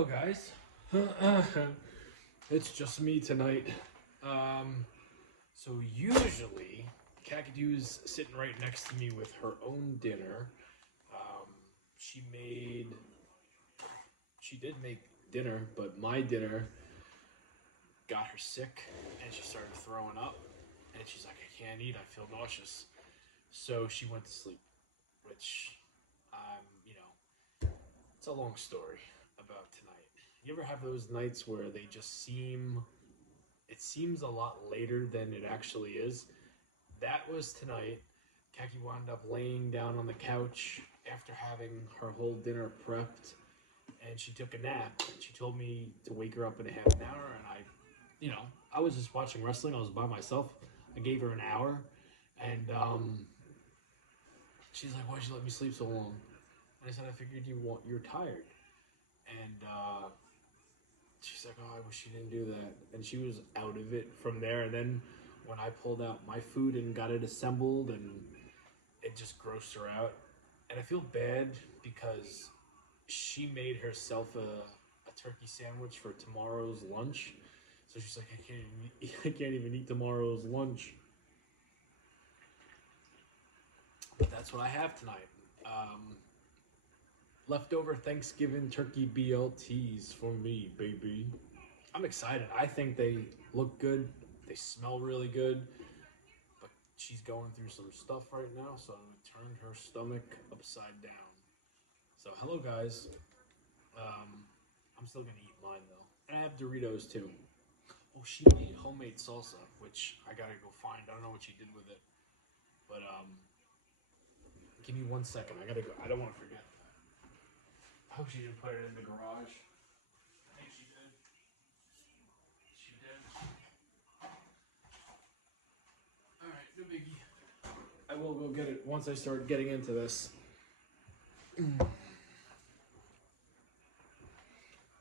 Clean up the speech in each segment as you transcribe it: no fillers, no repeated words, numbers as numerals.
Hello, guys. It's just me tonight. So usually, Kakadoo's sitting right next to me with her own dinner. Um, she made, she did make dinner, but my dinner got her sick, and she started throwing up, and she's like, "I can't eat. I feel nauseous." So she went to sleep, which, you know, it's a long story about tonight. You ever have those nights where they just it seems a lot later than it actually is? That was tonight. Kaki wound up laying down on the couch after having her whole dinner prepped, and she took a nap. She told me to wake her up in a half an hour, and I was just watching wrestling. I was by myself. I gave her an hour, and she's like, "Why'd you let me sleep so long?" And I said, "I figured you're tired." And she's like, "Oh, I wish you didn't do that." And she was out of it from there. And then when I pulled out my food and got it assembled, and it just grossed her out. And I feel bad because she made herself a turkey sandwich for tomorrow's lunch. So she's like, I can't even eat tomorrow's lunch. But that's what I have tonight. Leftover Thanksgiving turkey BLTs for me, baby. I'm excited. I think they look good. They smell really good. But she's going through some stuff right now, so I'm gonna turn her stomach upside down. So hello, guys. Um, I'm still gonna eat mine though, and I have Doritos too. Oh, she made homemade salsa, which I gotta go find. I don't know what she did with it, but give me 1 second. I gotta go. I don't want to forget. I hope she didn't put it in the garage. I think she did. She did. All right, no biggie. I will go get it once I start getting into this.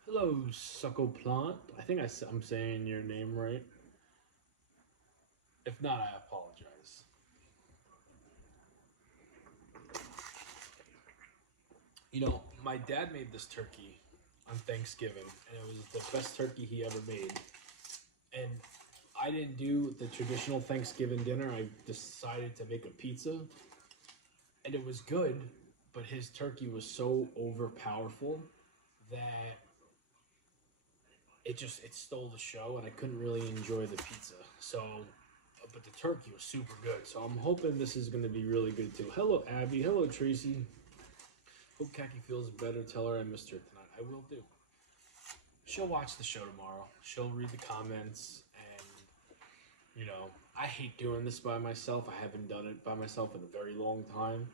Hello, Suckleplant. I think I'm saying your name right. If not, I apologize. You know, my dad made this turkey on Thanksgiving, and it was the best turkey he ever made. And I didn't do the traditional Thanksgiving dinner. I decided to make a pizza, and it was good, but his turkey was so overpowerful that it stole the show, and I couldn't really enjoy the pizza. So, but the turkey was super good. So I'm hoping this is going to be really good too. Hello, Abby. Hello, Tracy. Hope Kaki feels better. Tell her I missed her tonight. I will do. She'll watch the show tomorrow. She'll read the comments, and I hate doing this by myself. I haven't done it by myself in a very long time.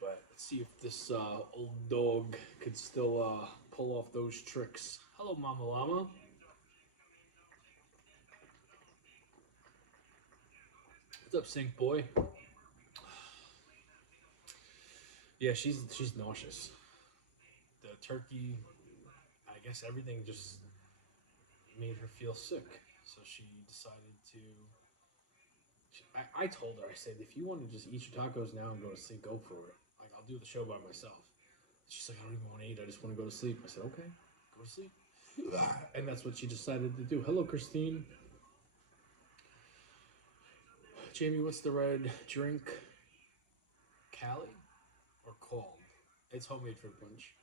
But let's see if this old dog could still pull off those tricks. Hello, Mama Llama. What's up, Sink Boy? Yeah, she's nauseous. The turkey, I guess everything just made her feel sick. So she decided to. I told her, I said, if you want to just eat your tacos now and go to sleep, go for it. Like, I'll do the show by myself. She's like, I don't even want to eat. I just want to go to sleep. I said, okay, go to sleep. And that's what she decided to do. Hello, Christine. Jamie, what's the red drink? Cali or cold? It's homemade fruit punch.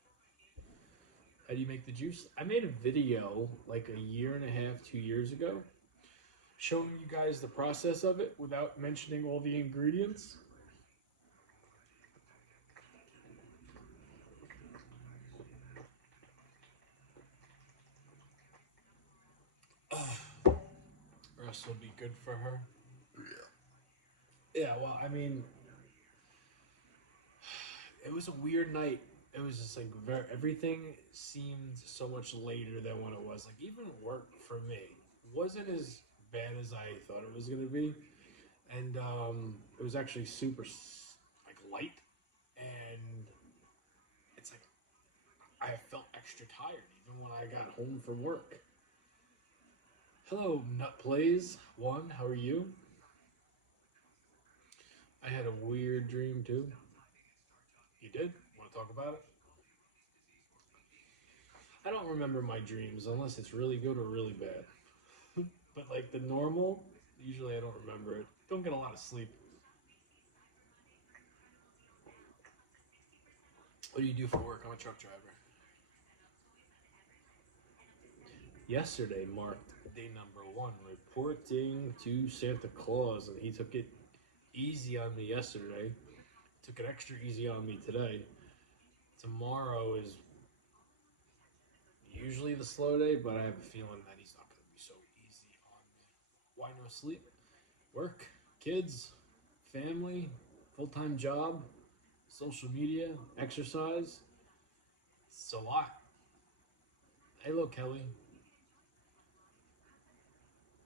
How do you make the juice? I made a video like a year and a half, 2 years ago, showing you guys the process of it without mentioning all the ingredients. Rest will be good for her. Yeah, well, I mean, it was a weird night. It was just like everything seemed so much later than what it was. Like even work for me wasn't as bad as I thought it was gonna be, and it was actually super like light, and it's like I felt extra tired even when I got home from work. Hello, Nut Plays One. How are you? I had a weird dream too. You did? Want to talk about it? I don't remember my dreams unless it's really good or really bad. But like the normal, usually I don't remember it. Don't get a lot of sleep. What do you do for work? I'm a truck driver. Yesterday marked day number 1, reporting to Santa Claus, and he took it easy on me yesterday. Took it extra easy on me today. Tomorrow is usually the slow day, but I have a feeling that he's not going to be so easy on me. Why no sleep? Work, kids, family, full-time job, social media, exercise. It's a lot. Hello, Kelly.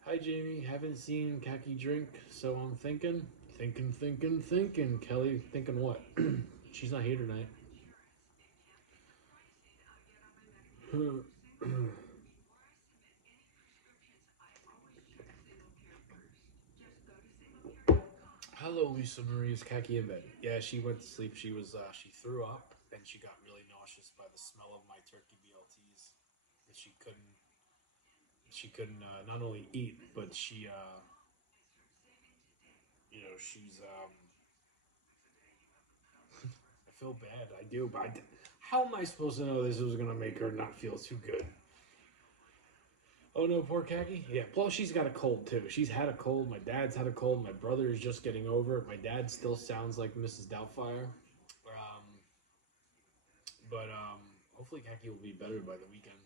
Hi, Jamie. Haven't seen Khaki drink, so I'm thinking. Thinking. Kelly, thinking what? She's not here tonight. Hello, Lisa Marie's Khaki in bed. Yeah, she went to sleep. She threw up and she got really nauseous by the smell of my turkey BLTs. And she couldn't not only eat, but she's I feel bad. I do, but how am I supposed to know this was gonna make her not feel too good? Oh no, poor Khaki. Yeah, plus she's got a cold too. She's had a cold. My dad's had a cold. My brother is just getting over it. My dad still sounds like Mrs. Doubtfire. Um, but hopefully Khaki will be better by the weekend.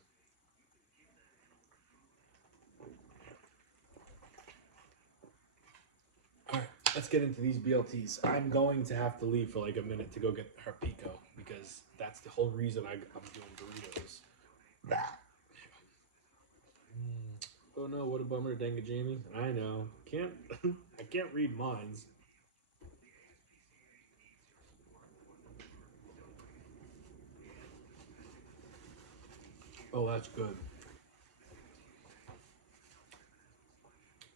All right, let's get into these BLTs. I'm going to have to leave for like a minute to go get her pico because that's the whole reason I'm doing burritos. Oh no, what a bummer, Danga Jamie. I know. Can't I can't read minds. Oh, that's good.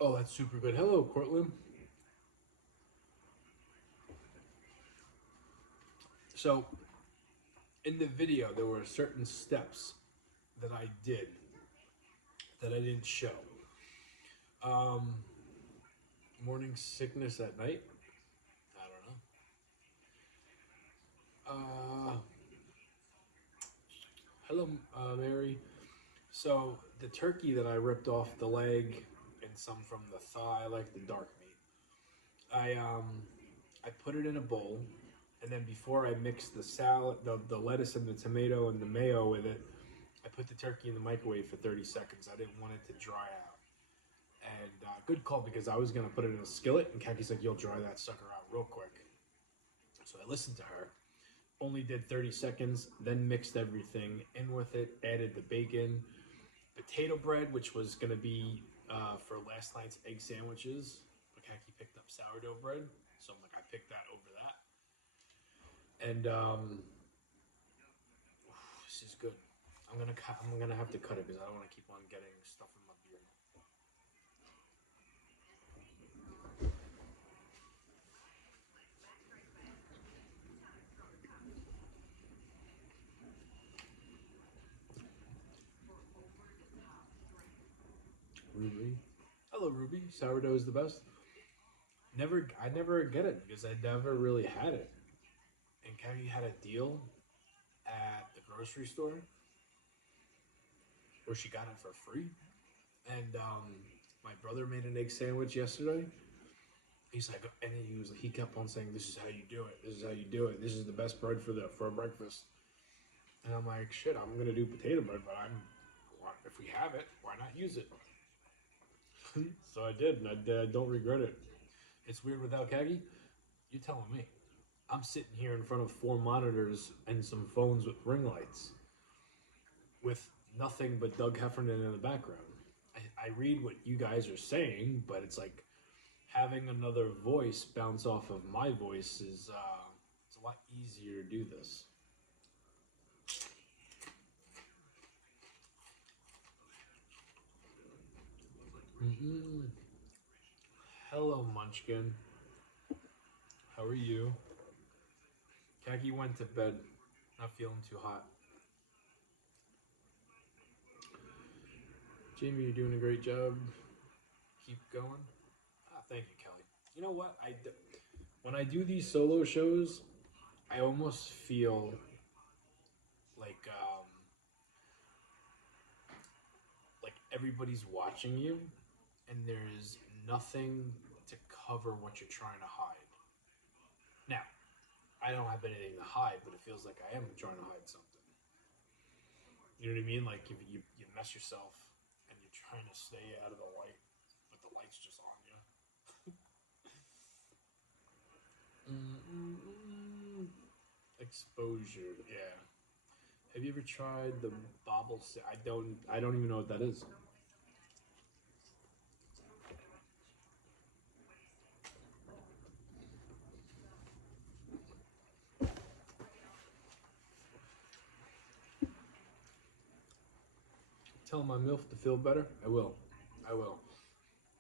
Oh, that's super good. Hello, Cortland. So, in the video, there were certain steps that I did that I didn't show. Um, Morning sickness at night. I don't know. Hello, Mary. So the turkey that I ripped off the leg and some from the thigh, I like the dark meat. I put it in a bowl, and then before I mixed the salad, the lettuce and the tomato and the mayo with it, I put the turkey in the microwave for 30 seconds. I didn't want it to dry out. And good call because I was gonna put it in a skillet, and Kaki's like, "You'll dry that sucker out real quick." So I listened to her. Only did 30 seconds, then mixed everything in with it, added the bacon, potato bread, which was going to be for last night's egg sandwiches. Kaki picked up sourdough bread, so I'm like, I picked that over that. And this is good. I'm gonna have to cut it because I don't want to keep on getting stuff in my beard. Ruby, hello Ruby. Sourdough is the best. I never get it because I never really had it. And Kaki had a deal at the grocery store where she got it for free. And my brother made an egg sandwich yesterday. He's like, and he kept on saying, "This is how you do it. This is how you do it. This is the best bread for a breakfast." And I'm like, "Shit, I'm gonna do potato bread, but if we have it, why not use it?" So I did, and I don't regret it. It's weird without Kagi. You're telling me. I'm sitting here in front of 4 monitors and some phones with ring lights, with nothing but Doug Heffernan in the background. I read what you guys are saying, but it's like having another voice bounce off of my voice is it's a lot easier to do this. Mm-hmm. Hello, Munchkin. How are you? Kaki went to bed, not feeling too hot. Jamie, you're doing a great job. Keep going. Thank you, Kelly. You know what? When I do these solo shows, I almost feel like like everybody's watching you, and there's nothing to cover what you're trying to hide. Now, I don't have anything to hide, but it feels like I am trying to hide something. You know what I mean? Like if you mess yourself and you're trying to stay out of the light, but the light's just on you. Exposure, yeah. Have you ever tried the bobble? I don't. I don't even know what that is. Tell my MILF to feel better. I will. I will.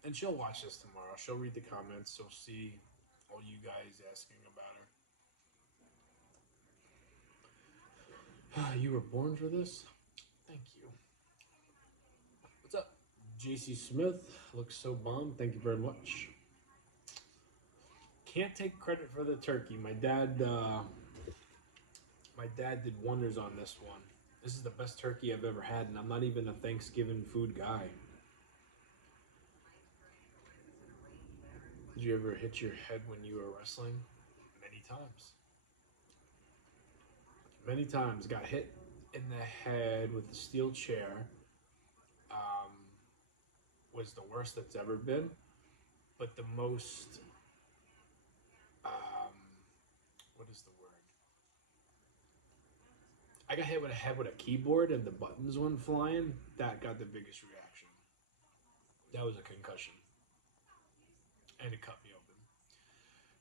And she'll watch this tomorrow. She'll read the comments. She'll see all you guys asking about her. You were born for this? Thank you. What's up? JC Smith looks so bomb. Thank you very much. Can't take credit for the turkey. My dad did wonders on this one. This is the best turkey I've ever had, and I'm not even a Thanksgiving food guy. Did you ever hit your head when you were wrestling? Many times. Many times. Got hit in the head with a steel chair. Was the worst that's ever been. But the most, what is the word? I got hit with a head with a keyboard and the buttons went flying. That got the biggest reaction. That was a concussion. And it cut me open.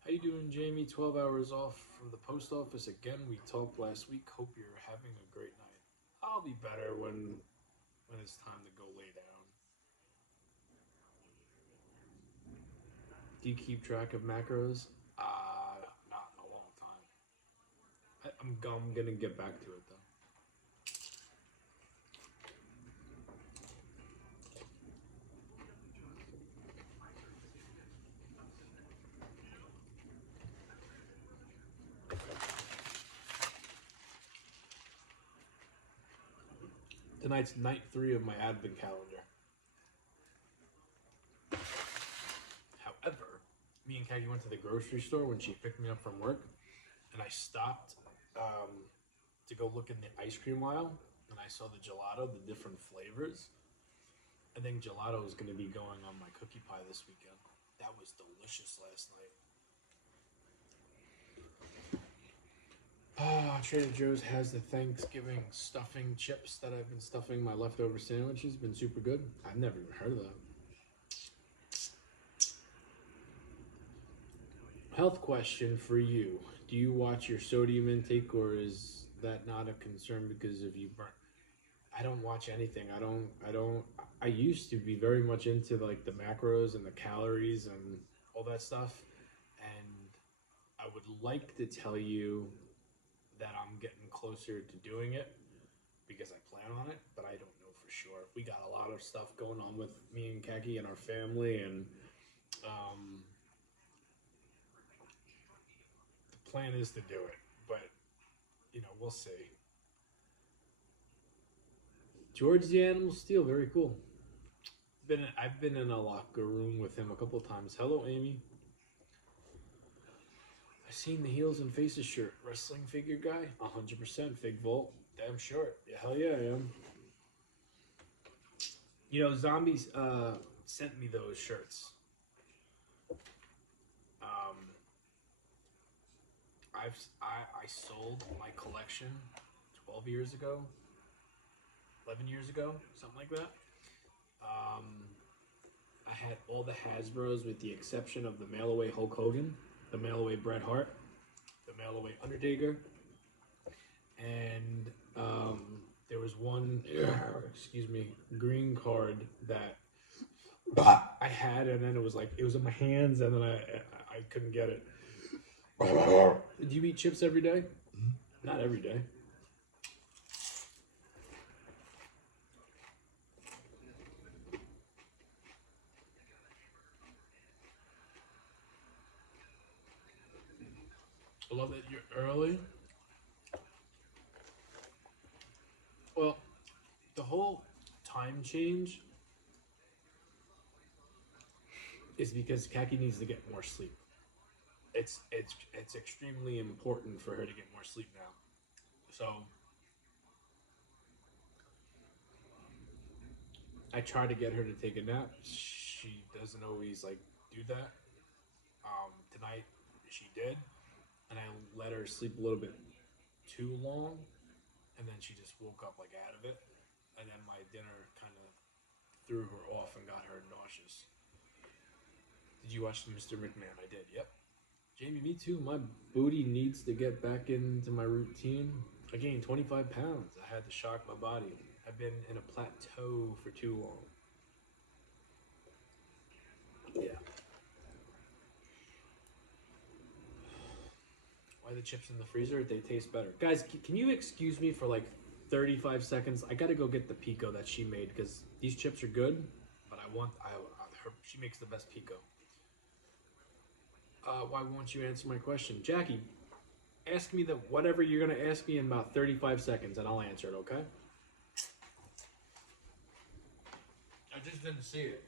How you doing, Jamie? 12 hours off from the post office again. We talked last week. Hope you're having a great night. I'll be better when it's time to go lay down. Do you keep track of macros? Not in a long time. I'm gonna get back to it though. Tonight's night 3 of my advent calendar. However, me and Kagi went to the grocery store when she picked me up from work, and I stopped to go look in the ice cream aisle, and I saw the gelato, the different flavors. I think gelato is going to be going on my cookie pie this weekend. That was delicious last night. Trader Joe's has the Thanksgiving stuffing chips that I've been stuffing my leftover sandwiches. Been super good. I've never even heard of that. Health question for you. Do you watch your sodium intake, or is that not a concern because if you burn? I don't watch anything. I used to be very much into like the macros and the calories and all that stuff. And I would like to tell you that I'm getting closer to doing it because I plan on it, but I don't know for sure. We got a lot of stuff going on with me and Kaki and our family, and the plan is to do it, but we'll see. George the Animal Steel, very cool. I've been in a locker room with him a couple times. Hello, Amy. I seen the Heels and Faces shirt. Wrestling figure guy? 100% Fig Volt. Damn short. Yeah, hell yeah, I am. Zombies sent me those shirts. I sold my collection 12 years ago, 11 years ago, something like that. I had all the Hasbros with the exception of the mail-away Hulk Hogan, the mail-away Bret Hart, the mail-away Undertaker, and there was one, green card that I had, and then it was in my hands, and then I couldn't get it. Do you eat chips every day? Not every day. I love that you're early. Well, the whole time change is because Kaki needs to get more sleep. It's extremely important for her to get more sleep now. So I try to get her to take a nap. She doesn't always like do that. Tonight she did, and I let her sleep a little bit too long, and then she just woke up like out of it, and then my dinner kind of threw her off and got her nauseous. Did you watch Mr. McMahon? I did. Yep. Jamie, me too. My booty needs to get back into my routine. I gained 25 pounds. I had to shock my body. I've been in a plateau for too long. Yeah. Why the chips in the freezer? They taste better. Guys, can you excuse me for like 35 seconds? I gotta go get the pico that she made because these chips are good, but she makes the best pico. Why won't you answer my question? Jackie, ask me whatever you're gonna ask me in about 35 seconds and I'll answer it, okay? I just didn't see it.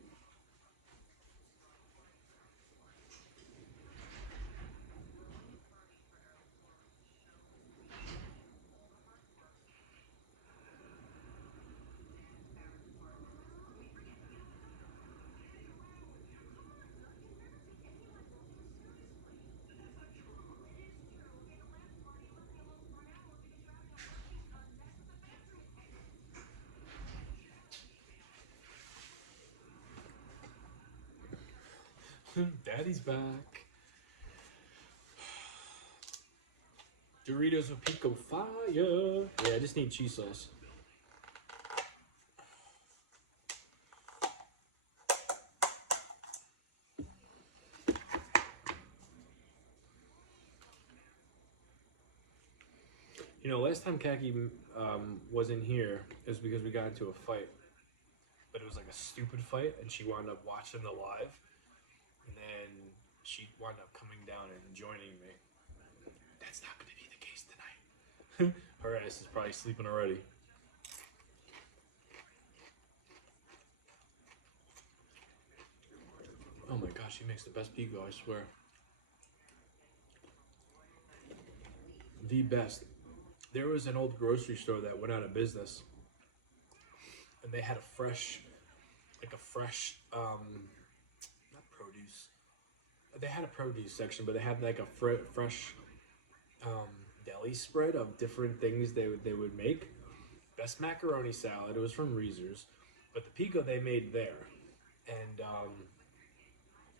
Daddy's back. Doritos with pico fire. Yeah, I just need cheese sauce. You know, last time Kaki was in here, it was because we got into a fight. But it was like a stupid fight, and she wound up watching the live. And then she wound up coming down and joining me. That's not going to be the case tonight. Her ass is probably sleeping already. Oh my gosh, she makes the best pico, I swear. The best. There was an old grocery store that went out of business, and they had a fresh, not produce. They had a produce section, but they had like a fresh um, deli spread of different things they would make. Best macaroni salad. It was from Reese's, but the pico they made there, and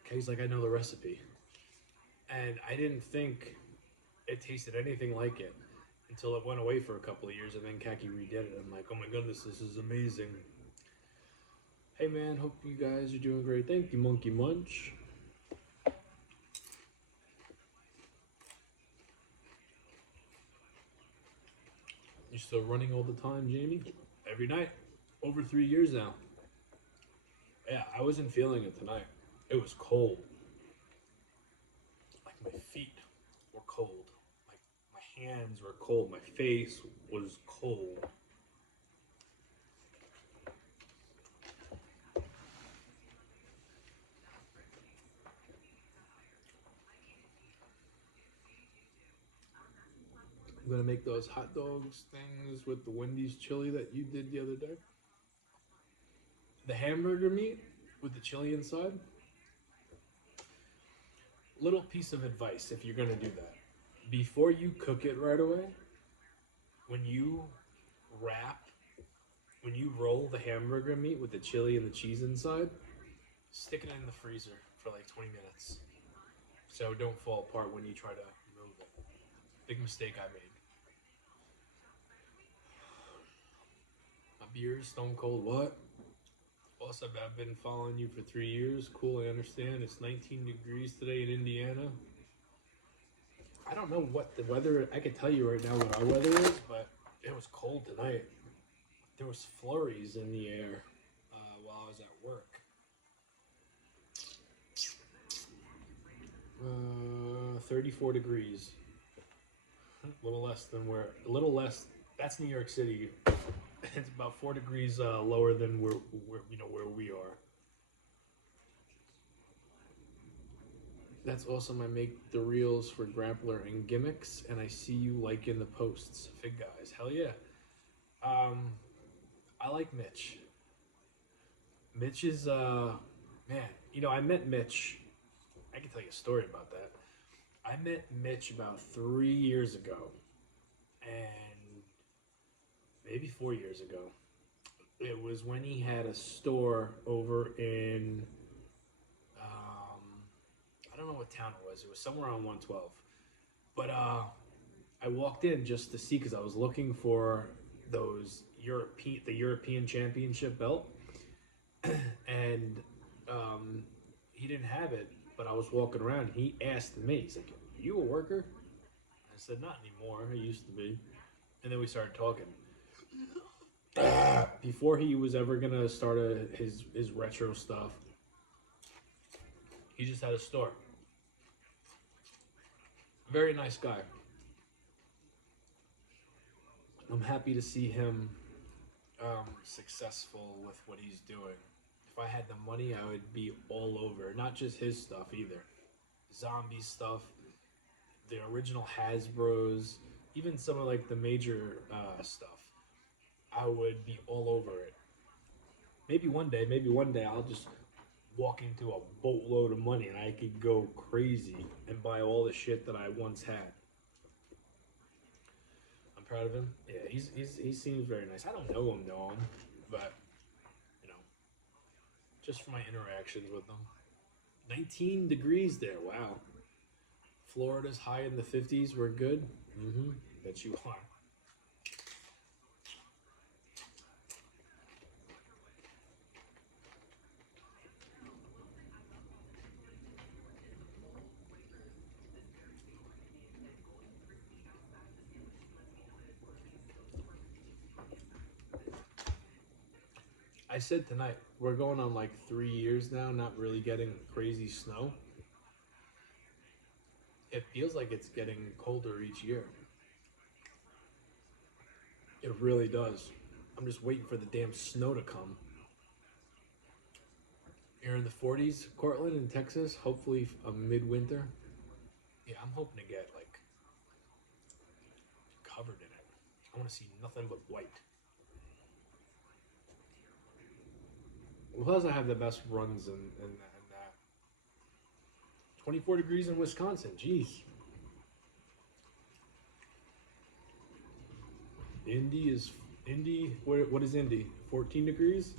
Kay's like, I know the recipe, and I didn't think it tasted anything like it until it went away for a couple of years, and then Kaki redid it. I'm like, oh my goodness, this is amazing. Hey man, hope you guys are doing great. Thank you, Monkey Munch. You still running all the time, Jamie? Every night. Over 3 years now. Yeah, I wasn't feeling it tonight. It was cold. Like my feet were cold. Like my hands were cold. My face was cold. I'm gonna make those hot dogs things with the Wendy's chili that you did the other day. The hamburger meat with the chili inside. Little piece of advice if you're gonna do that. Before you cook it right away, when you wrap, when you roll the hamburger meat with the chili and the cheese inside, stick it in the freezer for like 20 minutes. So don't fall apart when you try to move it. Big mistake I made. My beer is stone cold. What? Also, I've been following you for 3 years. Cool, I understand. It's 19 degrees today in Indiana. I don't know what the weather. I can tell you right now what our weather is, but it was cold tonight. There was flurries in the air while I was at work. 34 degrees. A little less. That's New York City. It's about 4 degrees lower than where we are. That's awesome. I make the reels for Grappler and gimmicks, and I see you liking the posts. Fig guys, hell yeah. Um, I like Mitch. Mitch is man. I met Mitch. I can tell you a story about that. I met Mitch about 3 years ago, and maybe 4 years ago. It was when he had a store over in I don't know what town it was. It was somewhere on 112. But I walked in just to see because I was looking for the European Championship belt, and he didn't have it. But I was walking around. And he asked me. He's like, "Are you a worker?" I said, "Not anymore. I used to be." And then we started talking. Before he was ever gonna start his retro stuff, he just had a store. Very nice guy. I'm happy to see him successful with what he's doing. If I had the money, I would be all over. Not just his stuff either. Zombie stuff, the original Hasbro's, even some of like the major stuff. I would be all over it. Maybe one day I'll just walk into a boatload of money and I could go crazy and buy all the shit that I once had. I'm proud of him. Yeah, he seems very nice. I don't know him, but you know, just from my interactions with him. 19 degrees there. Wow. Florida's high in the 50s. We're good. Mm-hmm. Bet you are. I said tonight, we're going on like 3 years now, not really getting crazy snow. It feels like it's getting colder each year. It really does. I'm just waiting for the damn snow to come. You're in the 40s, Cortland, in Texas. Hopefully, a midwinter. Yeah, I'm hoping to get like covered in it. I want to see nothing but white. Plus, I have the best runs in that. 24 degrees in Wisconsin. Jeez. Indy is Indy. What is Indy? 14 degrees.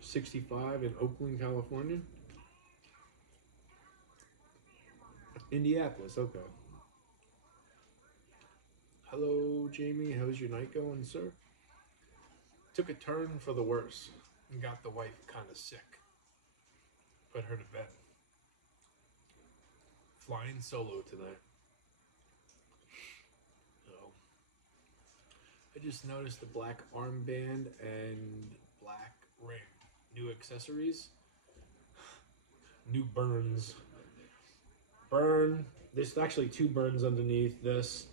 65 in Oakland, California. Indianapolis. Okay. Hello, Jamie. How's your night going, sir? Took a turn for the worse and got the wife kind of sick. Put her to bed. Flying solo tonight. So, I just noticed the black armband and black ring. New accessories. New burns. Burn. There's actually two burns underneath this.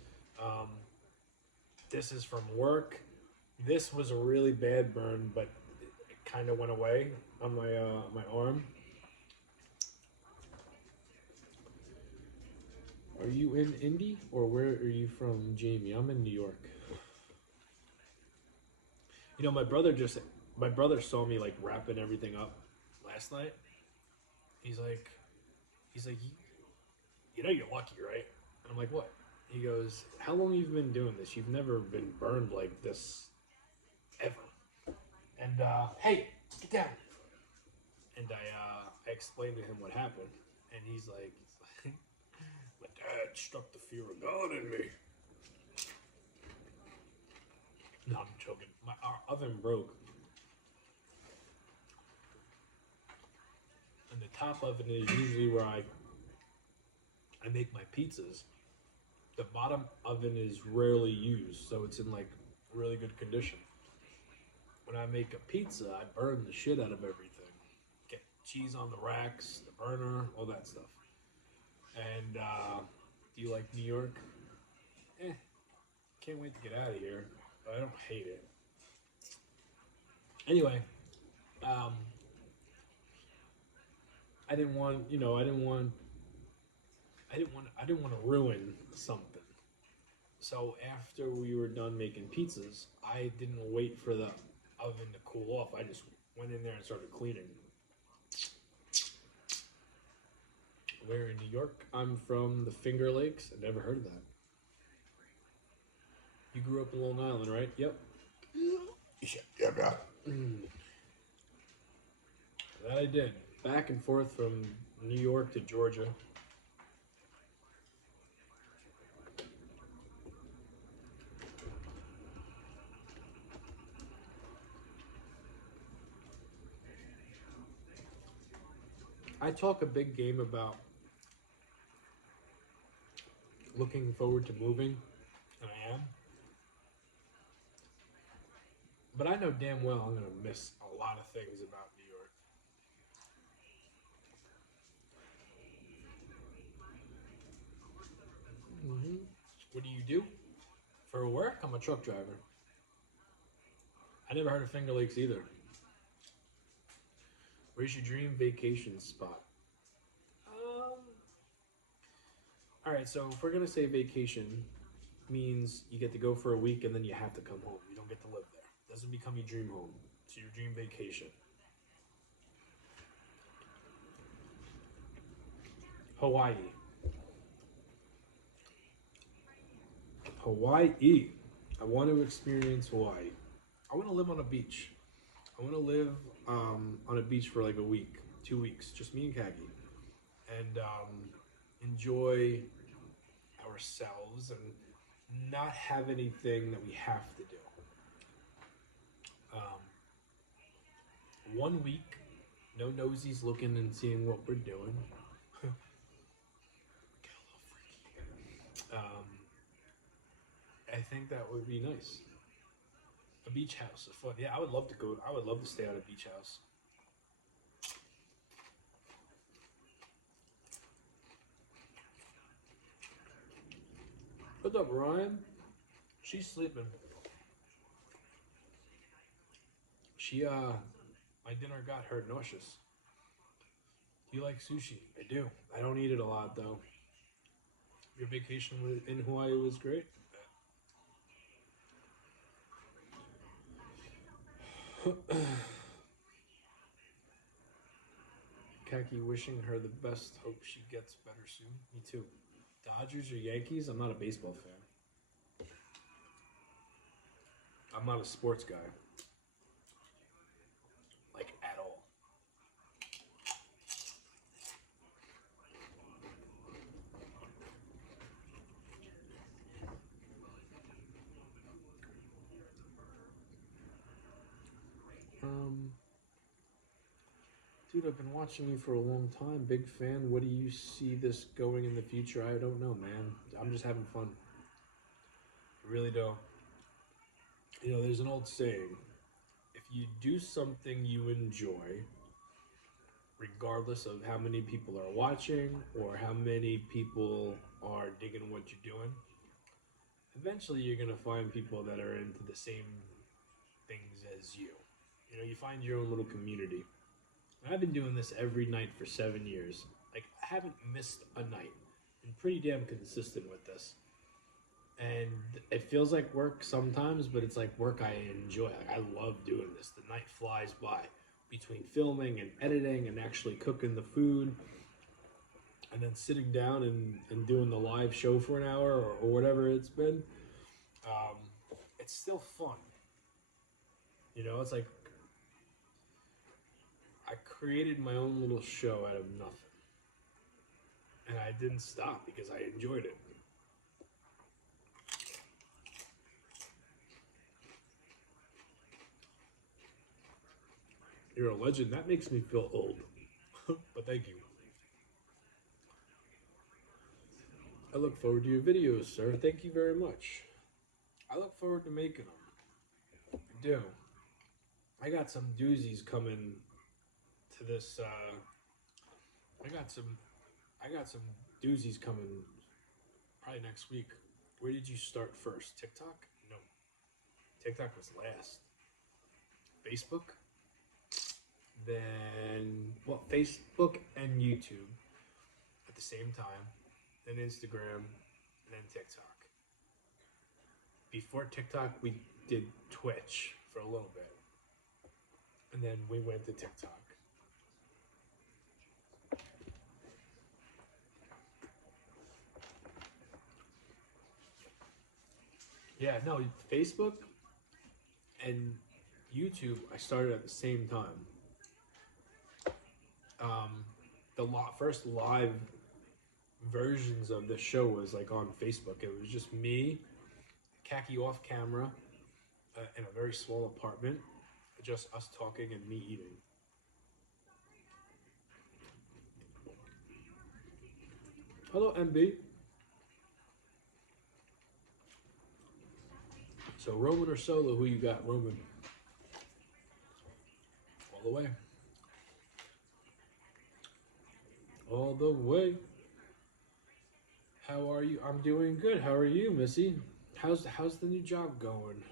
This is from work. This was a really bad burn, but it kind of went away on my arm. Are you in Indy or where are you from, Jamie? I'm in New York. My brother saw me like wrapping everything up last night. He's like, you're lucky, right? And I'm like, what? He goes, how long have you been doing this? You've never been burned like this ever. And hey, get down. And I explained to him what happened, and he's like, my dad struck the fear of God in me. No, I'm joking. Our oven broke. And the top oven is usually where I make my pizzas. The bottom oven is rarely used, so it's in like really good condition. when I make a pizza, I burn the shit out of everything. Get cheese on the racks, the burner, all that stuff. And do you like New York? Eh, can't wait to get out of here. But I don't hate it. Anyway, um, I didn't want, you know, I didn't want to ruin something. So after we were done making pizzas, I didn't wait for the oven to cool off. I just went in there and started cleaning. Where in New York? I'm from the Finger Lakes. I never heard of that. You grew up in Long Island, right? Yep. Yeah. That I did. Back and forth from New York to Georgia. I talk a big game about looking forward to moving, and I am. But I know damn well I'm going to miss a lot of things about New York. What do you do? For work, I'm a truck driver. I never heard of Finger Lakes either. Where's your dream vacation spot? All right, so if we're gonna say vacation, means you get to go for a week and then you have to come home. You don't get to live there. It doesn't become your dream home. It's your dream vacation. Hawaii. Hawaii. I want to experience Hawaii. I want to live on a beach. I want to live on a beach for like a week, 2 weeks, just me and Kagi, and enjoy ourselves and not have anything that we have to do. 1 week, no nosies looking and seeing what we're doing. Get a little freaky. I think that would be nice. A beach house is fun. Yeah, I would love to go. I would love to stay at a beach house. What's up, Ryan? She's sleeping. My dinner got her nauseous. Do you like sushi? I do. I don't eat it a lot though. Your vacation in Hawaii was great. Kaki wishing her the best. Hope she gets better soon. Me too. Dodgers or Yankees? I'm not a baseball fan. I'm not a sports guy. Like, at all. Dude, I've been watching you for a long time. Big fan. What do you see this going in the future? I don't know, man. I'm just having fun. I really don't. You know, there's an old saying. If you do something you enjoy, regardless of how many people are watching or how many people are digging what you're doing, eventually you're going to find people that are into the same things as you. You know, you find your own little community. And I've been doing this every night for 7 years. Like, I haven't missed a night. Been pretty damn consistent with this. And it feels like work sometimes, but it's like work I enjoy. Like, I love doing this. The night flies by between filming and editing and actually cooking the food and then sitting down and doing the live show for an hour or whatever it's been. It's still fun. You know, it's like I created my own little show out of nothing. And I didn't stop because I enjoyed it. You're a legend. That makes me feel old. But thank you. I look forward to your videos, sir. Thank you very much. I look forward to making them. I do. I got some doozies coming to this. I got some. I got some doozies coming probably next week. Where did you start first? TikTok? No, TikTok was last. Facebook, then well, Facebook and YouTube at the same time, then Instagram, and then TikTok. Before TikTok, we did Twitch for a little bit, and then we went to TikTok. Yeah, no, Facebook and YouTube, I started at the same time. The first live versions of the show was like on Facebook. It was just me, khaki off camera, in a very small apartment, just us talking and me eating. Hello, MB. So Roman or Solo? Who you got, Roman? All the way. All the way. How are you? I'm doing good. How are you, Missy? How's the new job going?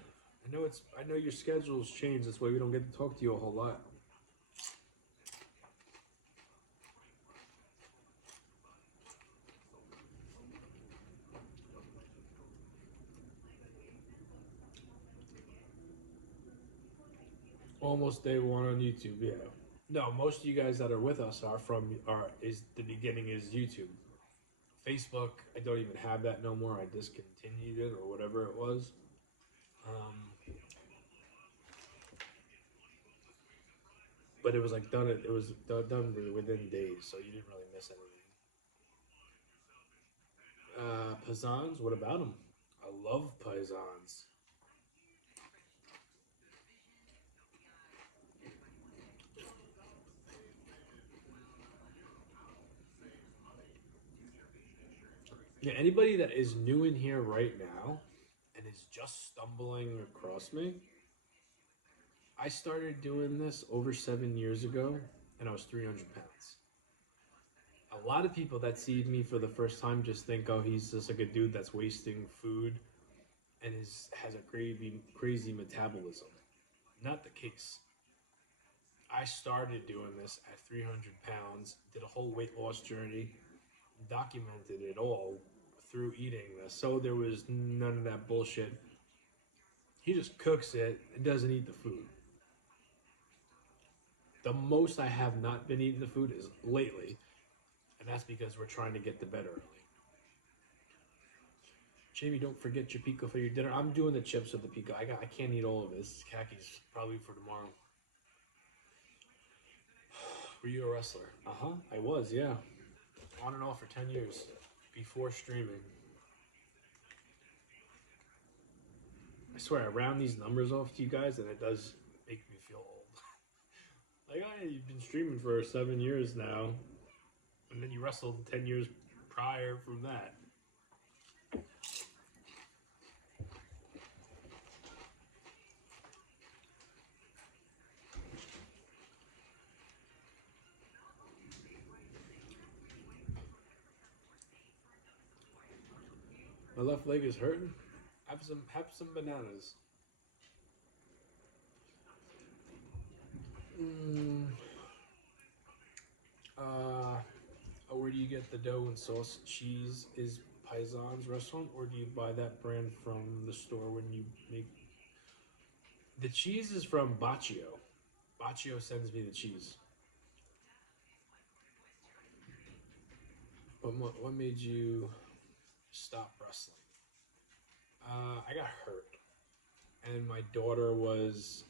I know your schedule's changed. That's why we don't get to talk to you a whole lot. Almost day one on YouTube. Yeah. No, most of you guys that are with us is the beginning is YouTube. Facebook, I don't even have that no more. I discontinued it or whatever it was. Um, but it was like done. It was done within days, so you didn't really miss anything. Paisans, what about them? I love paisans. Yeah, anybody that is new in here right now and is just stumbling across me, I started doing this over 7 years ago, and I was 300 pounds. A lot of people that see me for the first time just think, oh, he's just like a dude that's wasting food and has a crazy metabolism. Not the case. I started doing this at 300 pounds, did a whole weight loss journey, documented it all through eating this. So there was none of that bullshit. He just cooks it and doesn't eat the food. The most I have not been eating the food is lately, and that's because we're trying to get to bed early. Jamie, don't forget your pico for your dinner. I'm doing the chips with the pico. I can't eat all of this. Khakis probably for tomorrow. Were you a wrestler? Uh-huh. I was, yeah. On and off for 10 years before streaming. I swear, I round these numbers off to you guys, and it does make me feel old. Like, you've been streaming for 7 years now, and then you wrestled 10 years prior from that. My left leg is hurting. Have some bananas. Mm, where do you get the dough and sauce? Cheese is Paisan's restaurant, or do you buy that brand from the store when you make? The cheese is from Baccio. Baccio sends me the cheese. But what made you stop wrestling? I got hurt, and my daughter was.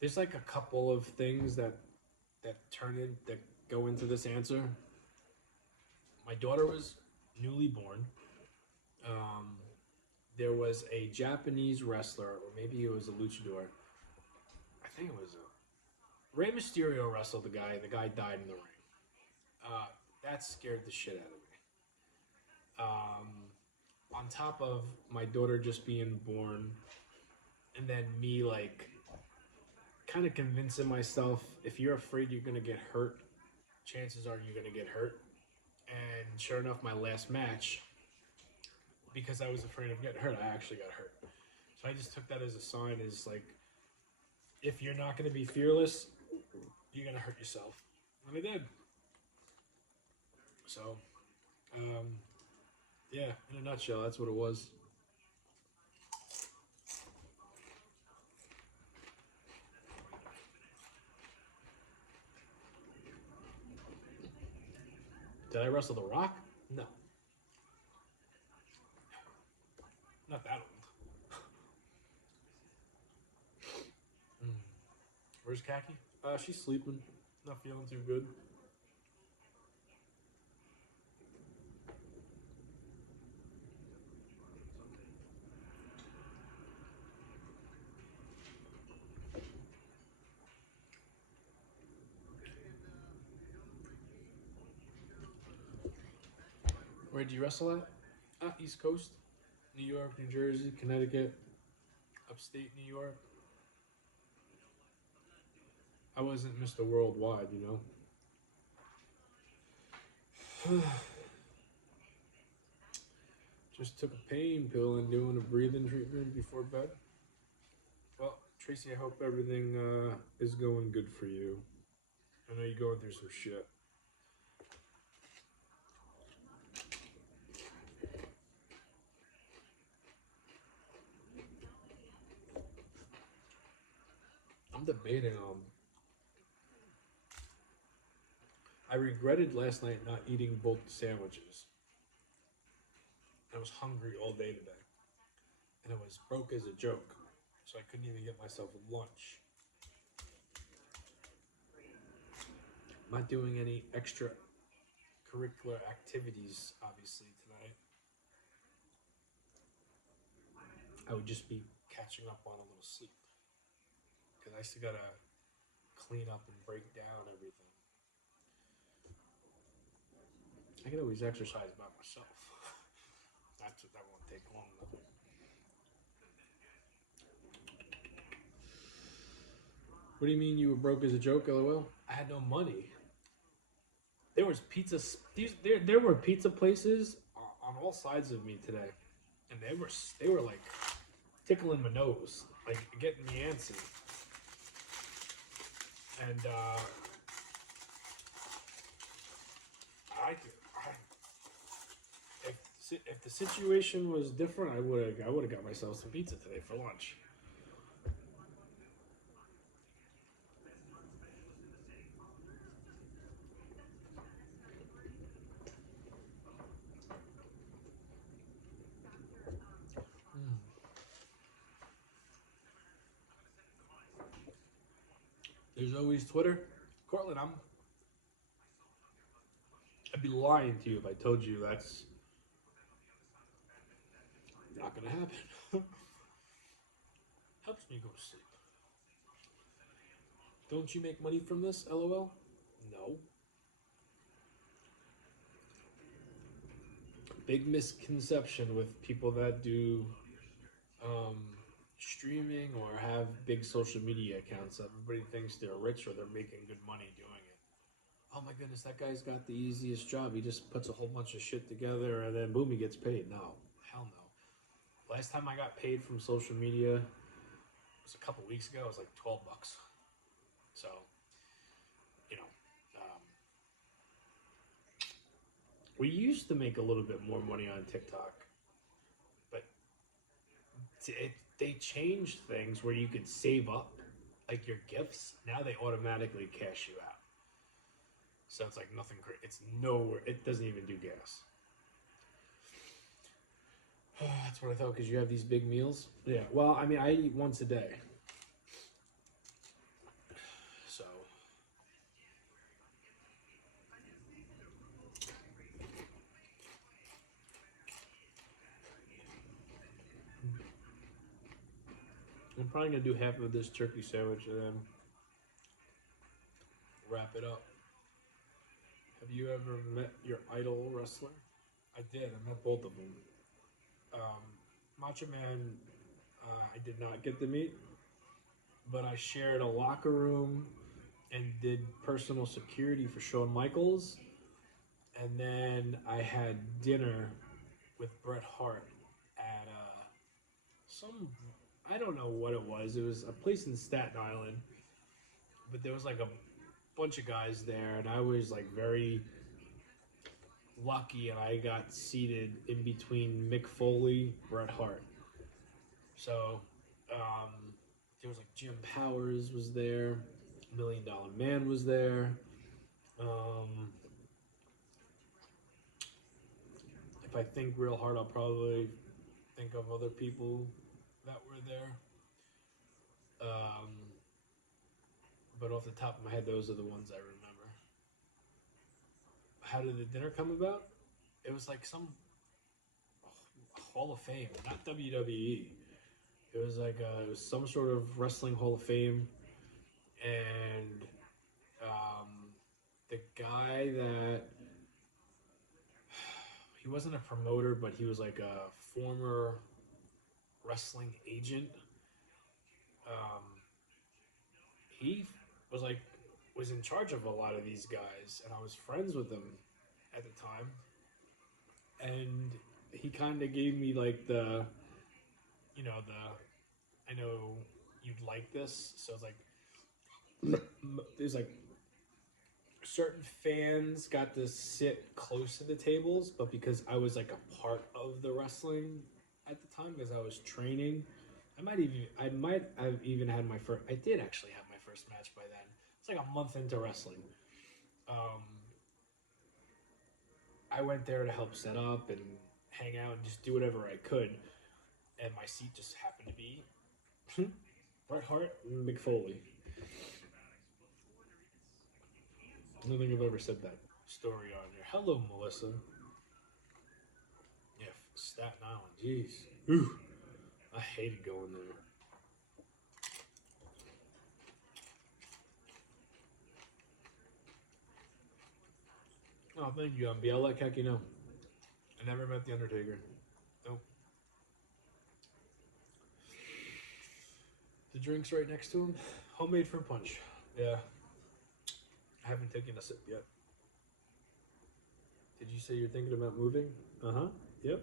There's like a couple of things that go into this answer. My daughter was newly born. Um, there was a Japanese wrestler, or maybe it was a luchador. I think it was a Rey Mysterio wrestled the guy, and the guy died in the ring. That scared the shit out of me. On top of my daughter just being born, and then me like kind of convincing myself if you're afraid you're gonna get hurt, chances are you're gonna get hurt. And sure enough, my last match, because I was afraid of getting hurt, I actually got hurt. So I just took that as a sign, is like, if you're not gonna be fearless, you're gonna hurt yourself. And I did. So, um, yeah, in a nutshell, that's what it was. Did I wrestle The Rock? No, not that old. Mm. Where's Khaki? She's sleeping. Not feeling too good. Where did you wrestle at? East Coast, New York, New Jersey, Connecticut, upstate New York. I wasn't Mr. Worldwide, you know. Just took a pain pill and doing a breathing treatment before bed. Well, Tracy, I hope everything is going good for you. I know you're going through some shit. I'm debating I regretted last night not eating both sandwiches. I was hungry all day today. And I was broke as a joke. So I couldn't even get myself lunch. I'm not doing any extra curricular activities, obviously, tonight. I would just be catching up on a little sleep. Because I still gotta clean up and break down everything. I can always exercise by myself. That won't take long though. What do you mean you were broke as a joke, LOL? I had no money. There was pizza. There were pizza places on all sides of me today, and they were like tickling my nose, like getting me antsy. And I if the situation was different, I would have got myself some pizza today for lunch. Mm. There's always Twitter, Cortland. I'd be lying to you if I told you that's not gonna happen. Helps me go to sleep. Don't you make money from this? LOL. No. Big misconception with people that do um, streaming or have big social media accounts. Everybody thinks they're rich or they're making good money doing it. Oh my goodness, that guy's got the easiest job. He just puts a whole bunch of shit together and then boom, he gets paid. No, hell no. Last time I got paid from social media was a couple weeks ago. It was like $12. So, you know, um, we used to make a little bit more money on TikTok, but they changed things where you could save up like your gifts. Now they automatically cash you out. So it's like nothing great. It's nowhere. It doesn't even do gas. That's what I thought, because you have these big meals. Yeah. Well, I mean, I eat once a day. So. I'm probably going to do half of this turkey sandwich and then wrap it up. Have you ever met your idol wrestler? I did. I met both of them. Macho Man, I did not get to meet. but I shared a locker room and did personal security for Shawn Michaels. And then I had dinner with Bret Hart at some, I don't know what it was. It was a place in Staten Island, but there was like a bunch of guys there, and I was like very lucky, and I got seated in between Mick Foley, Bret Hart. So um, there was like Jim Powers was there, Million Dollar Man was there. Um, if I think real hard, I'll probably think of other people that were there. Um, but off the top of my head, those are the ones I remember. How did the dinner come about? It was like some Hall of Fame, not WWE. It was like it was some sort of wrestling Hall of Fame, and um, the guy that he wasn't a promoter, but he was like a former wrestling agent. Um, he was like was in charge of a lot of these guys, and I was friends with them at the time, and he kind of gave me like the, you know, the I know you'd like this, so it's like there's like certain fans got to sit close to the tables, but because I was like a part of the wrestling at the time, because I was training, I might have even had my first. I did actually have my first match by then. It's like a month into wrestling. Um, I went there to help set up and hang out and just do whatever I could, and my seat just happened to be Bret Hart and Mick Foley. I don't think I've ever said that story on here. Hello, Melissa. Yeah, Staten Island. Jeez. Ooh, I hated going there. Oh, thank you, I'll let Keki know. I never met the Undertaker. Nope. The drink's right next to him. Homemade fruit punch. Yeah. I haven't taken a sip yet. Did you say you're thinking about moving? Uh huh. Yep.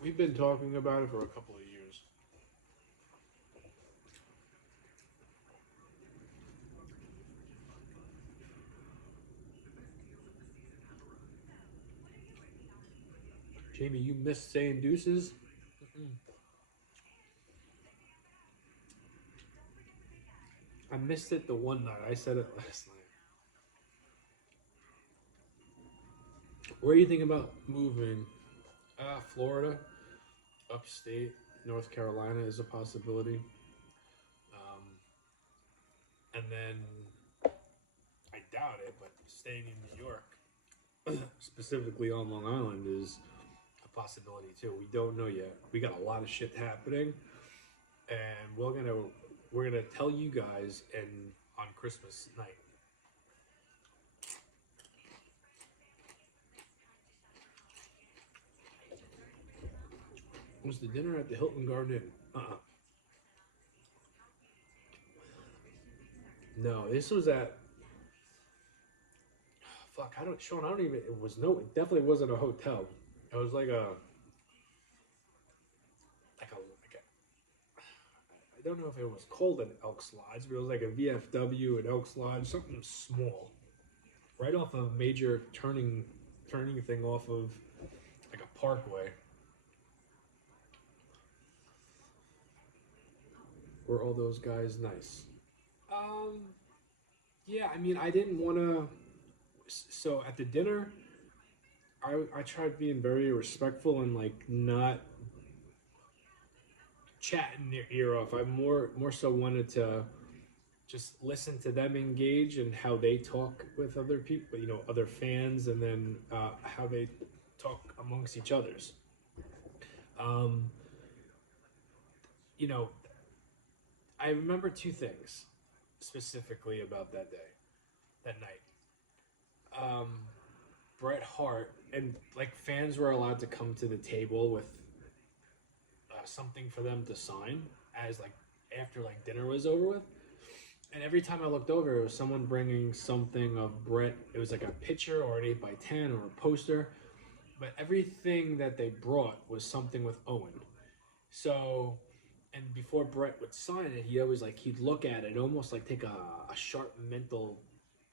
We've been talking about it for a couple of years. Jamie, you missed saying deuces? Mm-mm. I missed it the one night. I said it last night. Where are you thinking about moving? Florida, upstate, North Carolina is a possibility. Um, and then I doubt it, but staying in New York, specifically on Long Island, is a possibility too. We don't know yet. We got a lot of shit happening, and we're gonna tell you guys and on Christmas night. Was the dinner at the Hilton Garden Inn? No, this was at fuck. I don't, Sean. I don't even. It was no. It definitely wasn't a hotel. It was like a. I don't know if it was called an Elks Lodge, but it was like a VFW, an Elks Lodge, something small, right off a major turning thing off of like a parkway. Were all those guys nice? Um, yeah. I mean, I didn't want to. So at the dinner, I tried being very respectful and like not chatting their ear off. I more so wanted to just listen to them engage and how they talk with other people, other fans, and then how they talk amongst each others. Um, you know, I remember two things specifically about that day, that night. Um, Bret Hart, and like fans were allowed to come to the table with something for them to sign as like after like dinner was over with. And every time I looked over, it was someone bringing something of Bret. It was like a picture or an 8x10 or a poster. But everything that they brought was something with Owen. So, and before Bret would sign it, he always like, he'd look at it, almost like take a sharp mental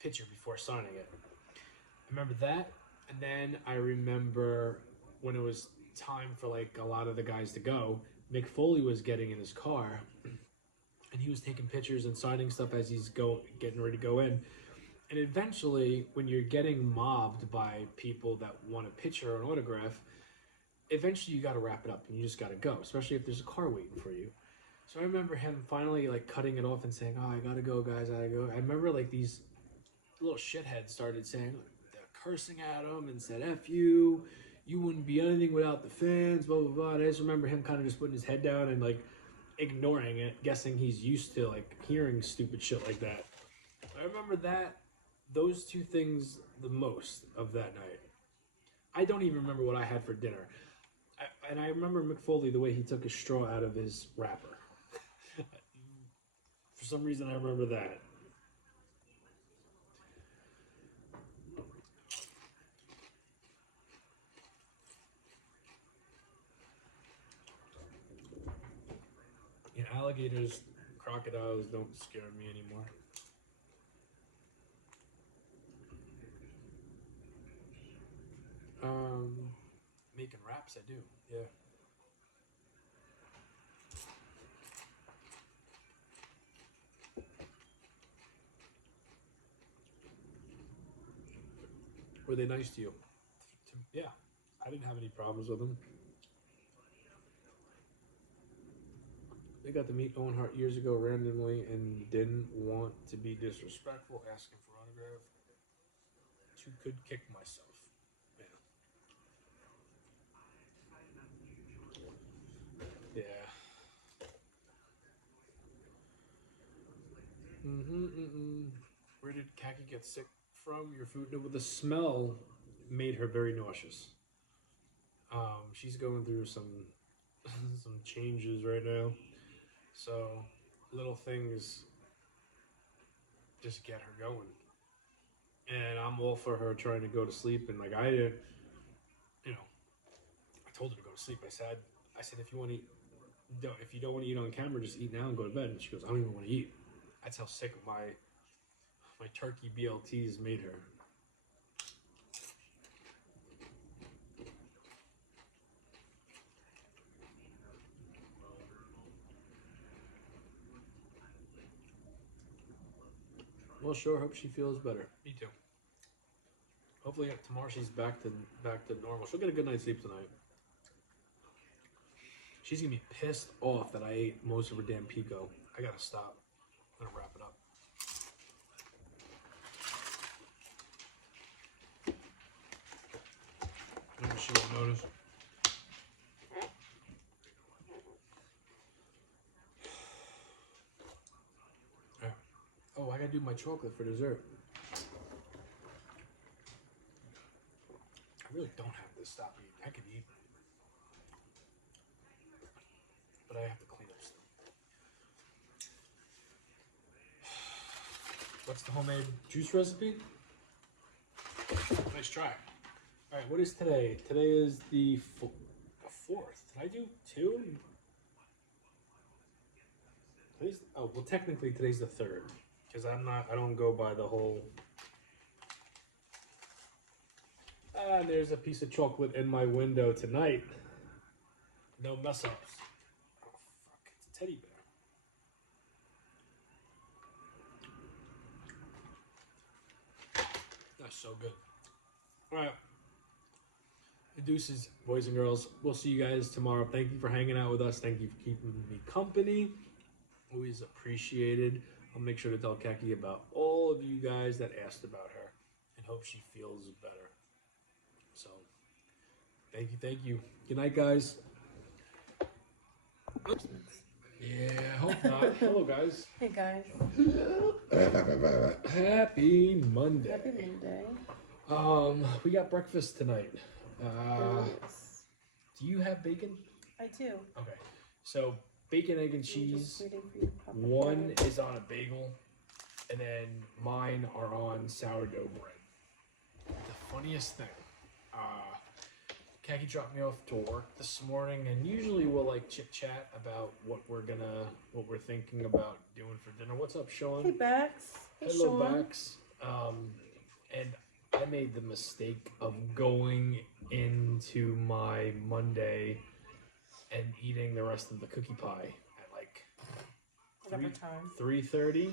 picture before signing it. I remember that. And then I remember when it was time for like a lot of the guys to go, Mick Foley was getting in his car and he was taking pictures and signing stuff as he's getting ready to go in. And eventually, when you're getting mobbed by people that want a picture or an autograph, eventually you got to wrap it up and you just got to go, especially if there's a car waiting for you. So I remember him finally like cutting it off and saying, "Oh, I gotta go, guys, I gotta go." I remember like these little shitheads started saying, they're cursing at him and said, "F you, you wouldn't be anything without the fans, blah, blah, blah." And I just remember him kind of just putting his head down and like ignoring it, guessing he's used to like hearing stupid shit like that. I remember those two things the most of that night. I don't even remember what I had for dinner. And I remember Mick Foley, the way he took a straw out of his wrapper. For some reason, I remember that. And alligators, crocodiles don't scare me anymore. Making raps, I do. Yeah. Were they nice to you? Yeah. I didn't have any problems with them. They got to meet Owen Hart years ago randomly and didn't want to be disrespectful, asking for autograph. Could kick myself. Yeah. Yeah. Where did Kaki get sick from? Your food? No, the smell made her very nauseous. She's going through some some changes right now, so little things just get her going. And I'm all for her trying to go to sleep. And like I did, you know, I told her to go to sleep. I said, if you want to eat, if you don't want to eat on camera, just eat now and go to bed. And she goes, I don't even want to eat. That's how sick my turkey BLTs made her. Well, sure. Hope she feels better. Me too. Hopefully tomorrow she's back to normal. She'll get a good night's sleep tonight. She's gonna be pissed off that I ate most of her damn pico. I gotta stop. I'm gonna wrap it up. Maybe she won't notice. Right. Oh, I gotta do my chocolate for dessert. I really don't have to stop eating. I can eat, but I have to clean up stuff. What's the homemade juice recipe? Nice try. All right, what is today? Today is the 4th. Did I do 2? Well, technically today's the 3rd, because I don't go by the whole. There's a piece of chocolate in my window tonight. No mess ups. Oh fuck! It's a teddy bear. That's so good. All right. The deuces, boys and girls. We'll see you guys tomorrow. Thank you for hanging out with us. Thank you for keeping me company. Always appreciated. I'll make sure to tell Kaki about all of you guys that asked about her and hope she feels better. So, thank you. Good night, guys. Yeah, hope not. Hello, guys. Hey, guys. Happy Monday. Happy Monday. We got breakfast tonight. Yes. Do you have bacon? I do. Okay. So bacon, egg, and I'm just cheese. waiting for you to pop up One there. is on a bagel, and then mine are on sourdough bread. The funniest thing, uh, Khaki dropped me off to work this morning, and usually we'll like chit chat about what we're thinking about doing for dinner. What's up, Sean? Hey, Bax. Hey, Hello, Sean. Bax. And I made the mistake of going into my Monday and eating the rest of the cookie pie at like Whatever time. 3:30,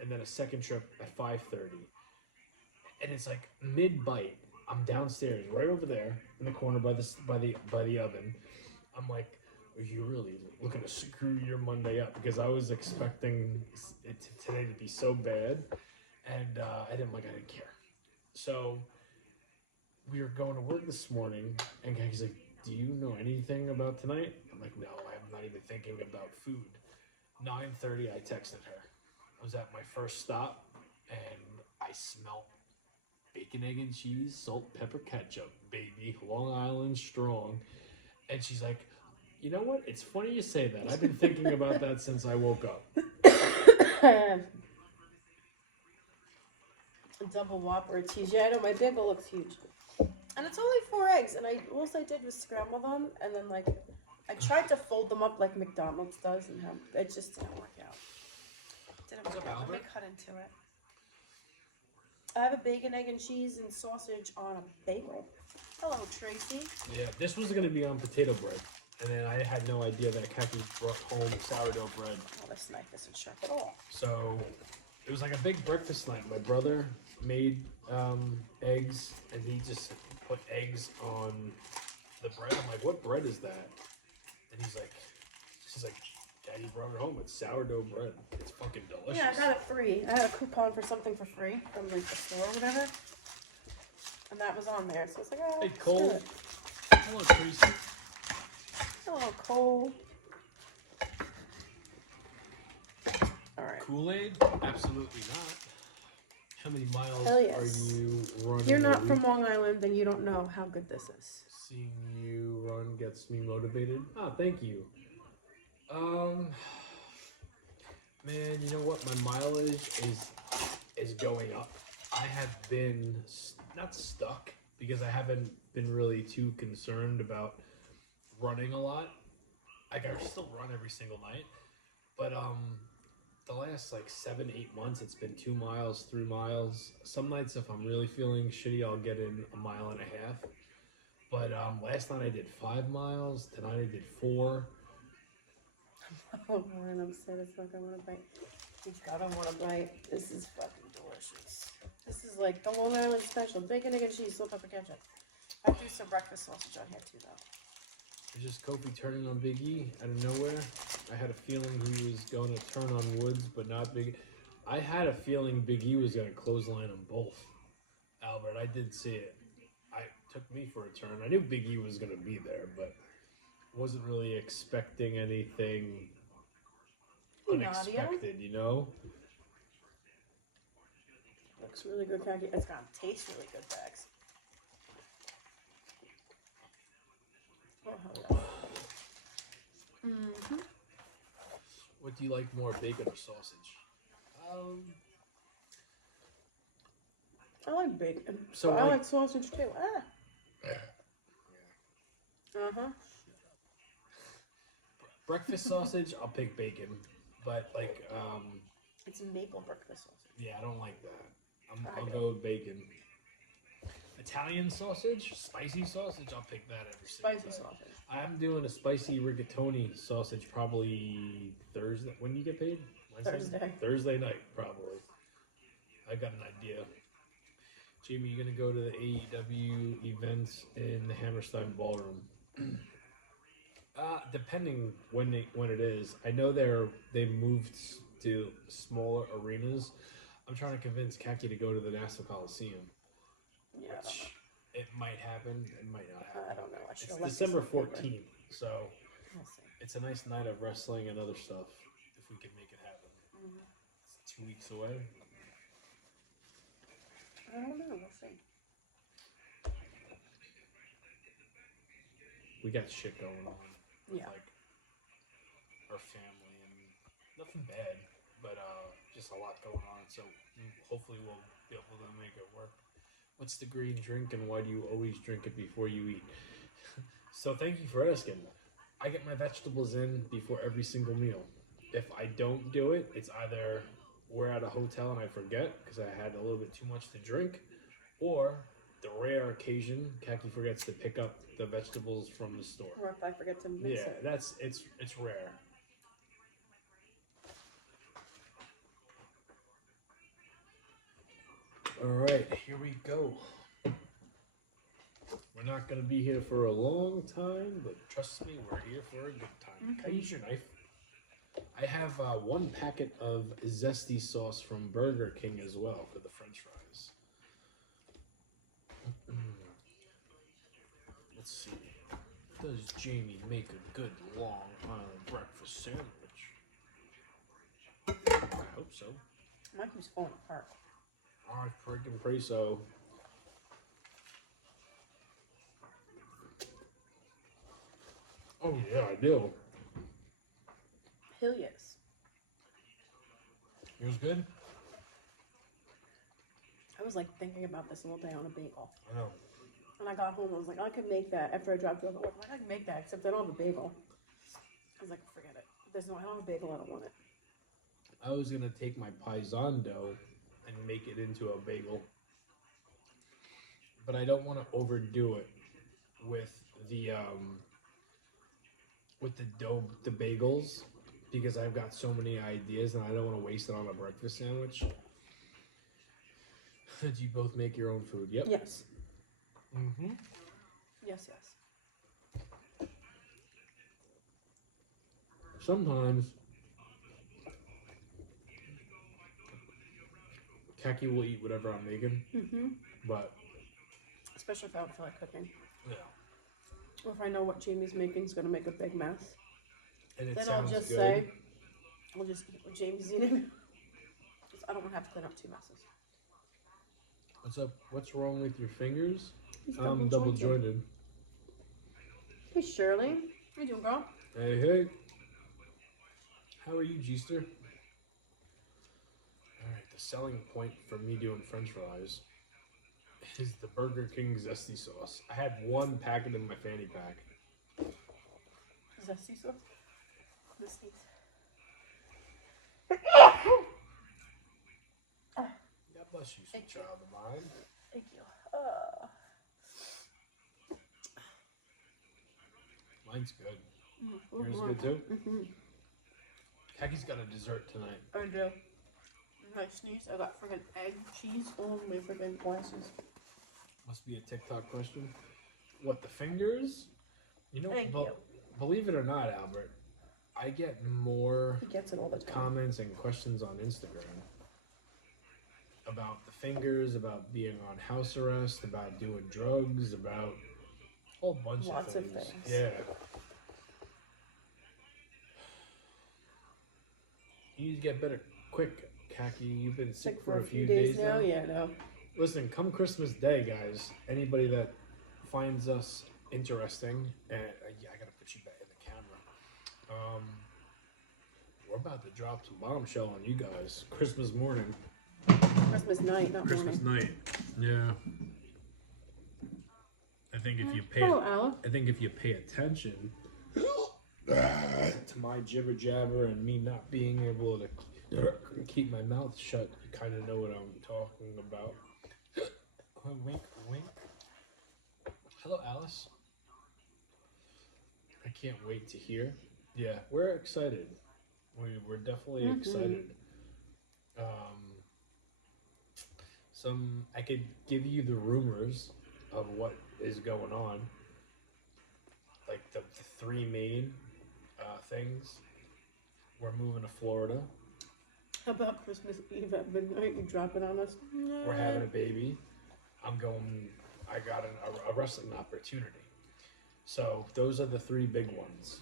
and then a second trip at 5:30. And it's like mid bite. I'm downstairs, right over there in the corner by the oven. I'm like, are you really looking to screw your Monday up? Because I was expecting today to be so bad, and I didn't care. So we were going to work this morning, and he's like, "Do you know anything about tonight?" I'm like, "No, I'm not even thinking about food." 9:30, I texted her. I was at my first stop, and I smelled bacon, egg, and cheese, salt, pepper, ketchup, baby, Long Island strong. And she's like, "You know what? It's funny you say that. I've been thinking about that since I woke up." A double Whopper of cheese. Yeah, I know my bagel looks huge. And it's only 4 eggs, and most I did was scramble them, and then like I tried to fold them up like McDonald's does, and it just didn't work out. What's up, Let me Albert? cut into it. I have a bacon, egg, and cheese and sausage on a bagel. Hello, Tracy. Yeah, this was going to be on potato bread. And then I had no idea that Kaki brought home sourdough bread. Oh, this knife isn't sharp at all. So it was like a big breakfast night. My brother made eggs, and he just put eggs on the bread. I'm like, "What bread is that?" And she's like, "Daddy brought it home. It's sourdough bread. It's fucking delicious." Yeah, I got it free. I had a coupon for something for free from like the store or whatever. And that was on there. So it's like, oh, Hey, let's do Cole. it. Hello, Tracy. Hello, Cole. Alright. Kool-Aid? Absolutely not. How many miles Hell yes. are you running? If you're not a week? from Long Island, then you don't know how good this is. Seeing you run gets me motivated. Ah, thank you. Man, you know what? My mileage is going up. I have been not stuck because I haven't been really too concerned about running a lot. Like I still run every single night, but the last like 7-8 months, it's been 2 miles, 3 miles. Some nights, if I'm really feeling shitty, I'll get in a mile and a half. But last night I did 5 miles. Tonight I did 4. Oh, Warren, I'm sad as fuck. I want to bite. I don't want to bite. This is fucking delicious. This is like the Long Island special. Bacon, egg, and cheese, salt, pepper, ketchup. I threw some breakfast sausage on here too, though. It's just Kofi turning on Big E out of nowhere. I had a feeling he was going to turn on Woods, but not Big E. I had a feeling Big E was going to clothesline them both. Albert, I did see it. It took me for a turn. I knew Big E was going to be there, but wasn't really expecting anything unexpected, you know? Looks really good, Khaki. It's gonna taste really good, Bags. Oh, hell yeah. Mm-hmm. What do you like more, bacon or sausage? I like bacon. So I like- like sausage too. Ah. Uh-huh. Breakfast sausage, I'll pick bacon. But like, It's maple breakfast sausage. yeah, I don't like that. I'll I go with bacon. Italian sausage, spicy sausage, I'll pick that every single Spicy time. sausage. I'm doing a spicy rigatoni sausage probably Thursday. When do you get paid? Wednesday? Thursday. Thursday night, probably. I got an idea. Jamie, you gonna go to the AEW events in the Hammerstein Ballroom? Depending when it is. I know they moved to smaller arenas. I'm trying to convince Kaki to go to the Nassau Coliseum. Yeah, Which it might happen, it might not happen. I don't know. I should It's have left December this in the paper. 14th, so We'll see. it's a nice night of wrestling and other stuff if we can make it happen. It's 2 weeks away. I don't know. We'll see. we got shit going on with Yeah. like our family and nothing bad, but just a lot going on. So hopefully we'll be able to make it work. What's the green drink and why do you always drink it before you eat? So thank you for asking. I get my vegetables in before every single meal. If I don't do it, it's either we're at a hotel and I forget because I had a little bit too much to drink, or the rare occasion Kaki forgets to pick up the vegetables from the store. Or if I forget to mix Yeah, it. it's rare. All right, here we go. We're not gonna be here for a long time, but trust me, we're here for a good time. Can I use your knife? I have 1 packet of zesty sauce from Burger King as well for the French fries. Let's see. Does Jamie make a good Long Island breakfast sandwich? I hope so. Mine keeps falling apart. I freaking pray so. Oh yeah, I do. Hell yes. Yours good? I was like thinking about this all day on a bagel. I know. And I got home, I was like, I could make that after I dropped you off at work. I could make that, except I don't have a bagel. I was like, forget it. If I don't have a bagel, I don't want it. I was gonna take my paisan dough and make it into a bagel, but I don't want to overdo it with the dough, the bagels, because I've got so many ideas and I don't want to waste it on a breakfast sandwich. Do you both make your own food? Yep. Yes. Mm-hmm. Yes. Sometimes Kaki will eat whatever I'm making, but Especially if I don't feel like cooking. yeah. Or if I know what Jamie's making is going to make a big mess. And it Then I'll sounds just good. say, we'll just eat what Jamie's eating. I don't want to have to clean up 2 messes. What's up? What's wrong with your fingers? He's I'm double jointed. Hey Shirley, how you doing, girl? Hey. How are you, G-ster? Alright, the selling point for me doing French fries is the Burger King zesty sauce. I had 1 packet in my fanny pack. Zesty sauce? This needs. God bless you, sweet child of mine. Thank you. Mine's good. Yours good too? Kaki's got a dessert tonight. I do. If I sneeze, I got freaking egg cheese on my freaking glasses. Must be a TikTok question. What, the fingers? You know, Thank you. believe it or not, Albert, I get more He gets it all the time. comments and questions on Instagram about the fingers, about being on house arrest, about doing drugs, about a whole bunch Lots of of things. things. Yeah. You need to get better quick, Kaki. You've been sick for a few days now. Yeah, no. Listen, come Christmas Day, guys, anybody that finds us interesting, and yeah, I gotta put you back in the camera. We're about to drop some bombshell on you guys. Christmas morning. Christmas night, not Christmas morning. night. Yeah. I think if you pay, Hello, Al. I think if you pay attention to my jibber jabber and me not being able to keep my mouth shut, you kind of know what I'm talking about. Wink, wink. Hello, Alice. I can't wait to hear. Yeah, we're excited. We're definitely excited. I could give you the rumors of what is going on. Like the 3 main things. We're moving to Florida. How about Christmas Eve at midnight? You drop it on us? We're having a baby. I got a wrestling opportunity. So those are the 3 big ones.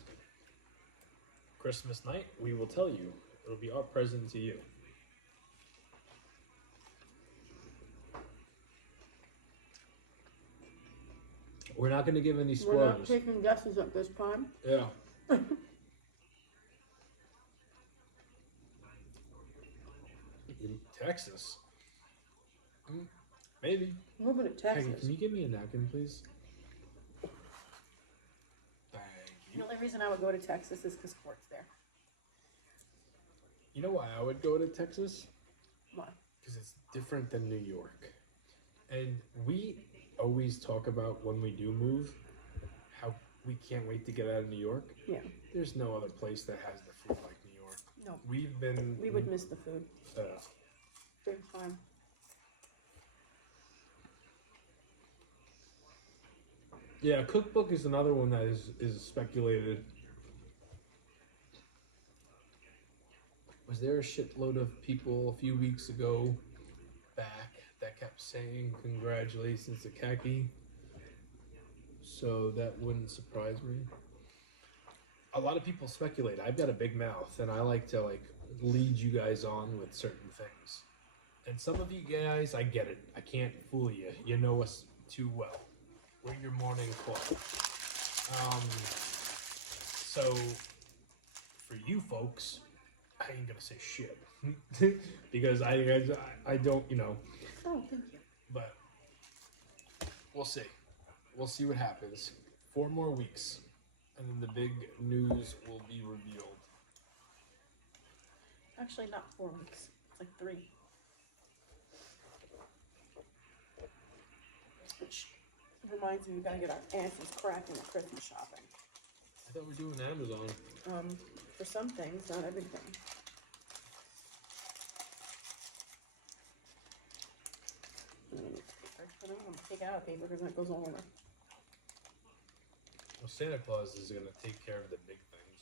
Christmas night, we will tell you. It'll be our present to you. We're not gonna give any We're not spoilers. taking guesses at this time. Yeah. In Texas. Maybe. Moving to Peggy, Texas. can you give me a napkin, please? Thank The you. only reason I would go to Texas is because Court's there. You know why I would go to Texas? Why? Because it's different than New York. And we always talk about when we do move, how we can't wait to get out of New York. Yeah. There's no other place that has the food like New York. No. We've been... We would miss the food. Big time. Yeah, cookbook is another one that is speculated. Was there a shitload of people a few weeks ago back that kept saying congratulations to Kaki? So that wouldn't surprise me. A lot of people speculate. I've got a big mouth and I like to lead you guys on with certain things. And some of you guys, I get it. I can't fool you. You know us too well. We're your morning club. So for you folks, I ain't gonna say shit because I don't, you know. Oh, thank you. But we'll see. We'll see what happens. 4 more weeks, and then the big news will be revealed. Actually, not 4 weeks. It's like 3. Which reminds me, we gotta get our asses cracking at Christmas shopping. I thought we were doing Amazon. For some things, not everything. I'm gonna take out paper because that goes all over. Well, Santa Claus is gonna take care of the big things.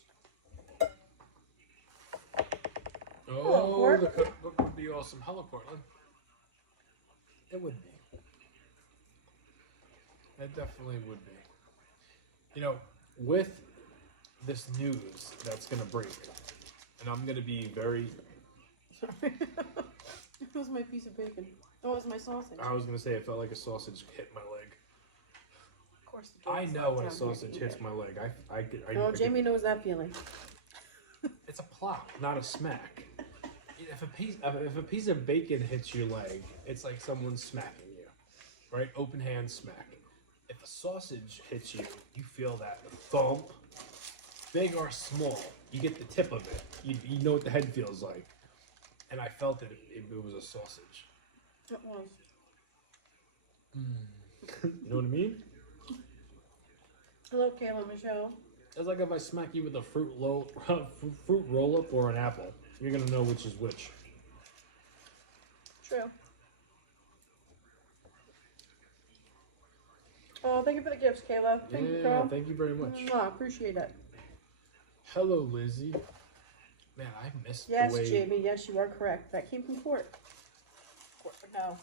Hello, Oh, Court. the cookbook would be awesome. Hello, Portland. It would be. It definitely would be. You know, with this news that's gonna break, and I'm gonna be very... Sorry. It was my piece of bacon. Oh, it was my sausage. I was gonna say it felt like a sausage hit my leg. Of course, the I dog's know not when a down here to sausage eat hits it. my leg. Oh, Jamie knows that feeling. It's a plop, not a smack. If a piece of bacon hits your leg, it's like someone smacking you, right? Open hand smack. If a sausage hits you, you feel that thump, big or small. You get the tip of it. You know what the head feels like. And I felt it. It was a sausage. It was. You know what I mean? Hello, Kayla Michelle. It's like if I smack you with a fruit roll up or an apple. You're gonna know which is which. True. Oh, thank you for the gifts, Kayla. Thank you, girl. Thank you very much. Mwah, appreciate it. Hello, Lizzie. Man, I missed Yes, the way... Jamie. Yes, you are correct. That came from Court. Court would know.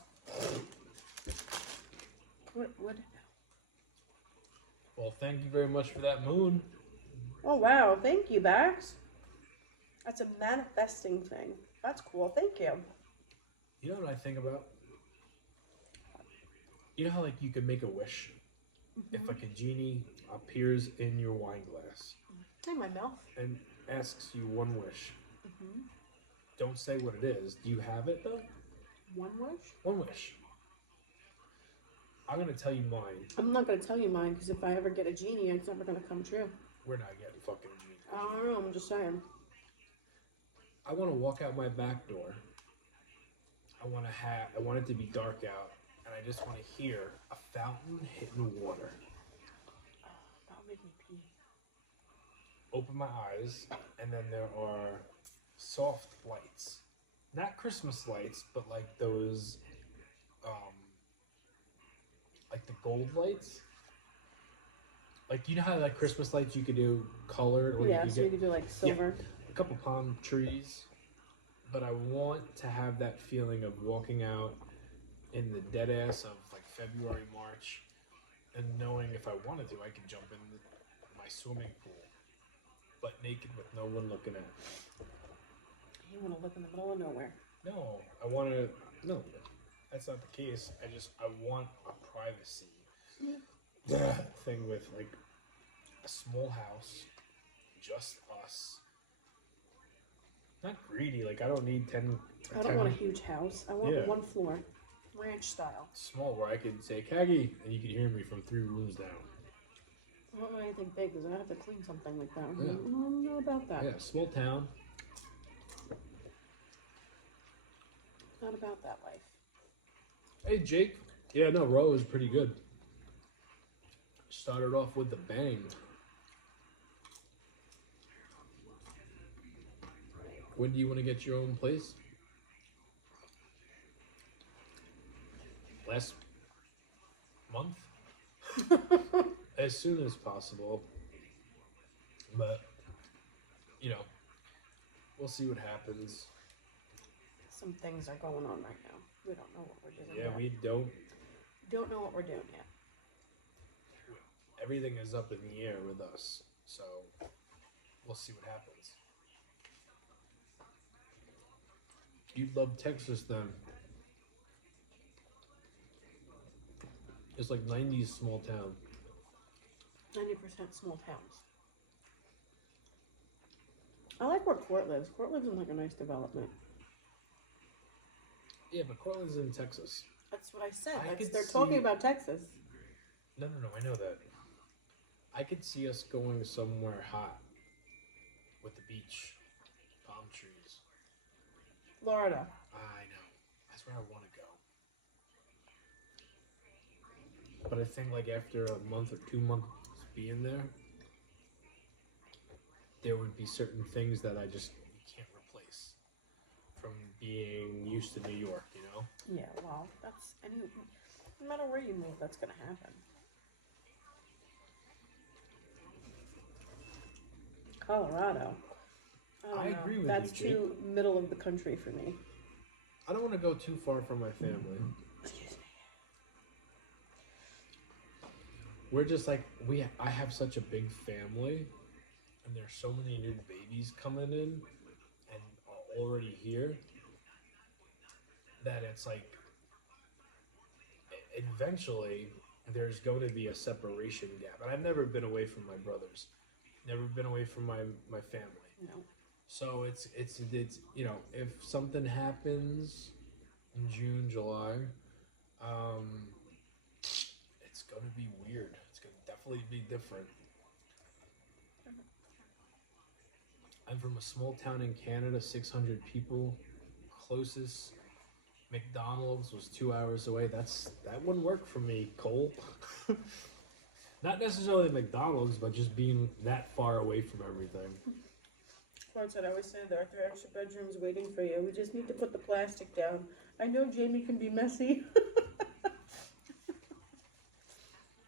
Court would know. Well, thank you very much for that moon. Oh, wow. Thank you, Bax. That's a manifesting thing. That's cool. Thank you. You know what I think about? You know how, like, you can make a wish? If, like, a genie appears in your wine glass In my mouth. and asks you one wish. Don't say what it is. Do you have it, though? One wish? One wish. I'm going to tell you mine. I'm not going to tell you mine because if I ever get a genie, it's never going to come true. We're not getting fucking genie. I don't know. I'm just saying. I want to walk out my back door. I want it to be dark out. And I just want to hear a fountain hitting water. That'll make me pee. Open my eyes, and then there are soft lights. Not Christmas lights, but like those, like the gold lights. Like, you know how like Christmas lights you could do colored, or Yeah, you could so you could do like silver. a couple palm trees. But I want to have that feeling of walking out in the dead ass of like February, March, and knowing if I wanted to, I could jump in my swimming pool, but naked with no one looking at me. You want to live in the middle of nowhere. No, I want to. No, that's not the case. I want a privacy. Yeah. thing with like a small house, just us. Not greedy. Like I don't need 10. I don't want a huge house. I want one floor, ranch style. Small where I could say Kagi and you could hear me from 3 rooms down. I don't want anything big because I have to clean something like that. Yeah. I don't know about that. Yeah, small town. Not about that life. Hey Jake. Yeah, no, Row is pretty good. Started off with the bang. When do you want to get your own place? Last month? As soon as possible. But, you know, we'll see what happens. Some things are going on right now. We don't know what we're doing Yeah, yet. we don't. Don't know what we're doing yet. Everything is up in the air with us. So, we'll see what happens. You'd love Texas then. It's like 90s small town. 90% small towns. I like where Court lives. Court lives in like a nice development. Yeah, but Cortland's in Texas. That's what I said. I could They're see- talking about Texas. No, I know that. I could see us going somewhere hot with the beach, palm trees. Florida. I know. That's where I want to go. But I think like after a month or 2 months being there, there would be certain things that I just can't replace from being used to New York, you know? Yeah, well, no matter where you move, that's gonna happen. Colorado. I don't know. agree with That's you, Jake. too middle of the country for me. I don't want to go too far from my family. Excuse me. We're just like I have such a big family, and there's so many new babies coming in and are already here that it's like eventually there's going to be a separation gap. And I've never been away from my brothers, never been away from my family. No. So it's you know, if something happens in June, July, it's gonna be weird. It's gonna definitely be different. I'm from a small town in Canada, 600 people. Closest McDonald's was 2 hours away. That wouldn't work for me, Cole. Not necessarily McDonald's, but just being that far away from everything. Clark said, I always say there are 3 extra bedrooms waiting for you. We just need to put the plastic down. I know Jamie can be messy.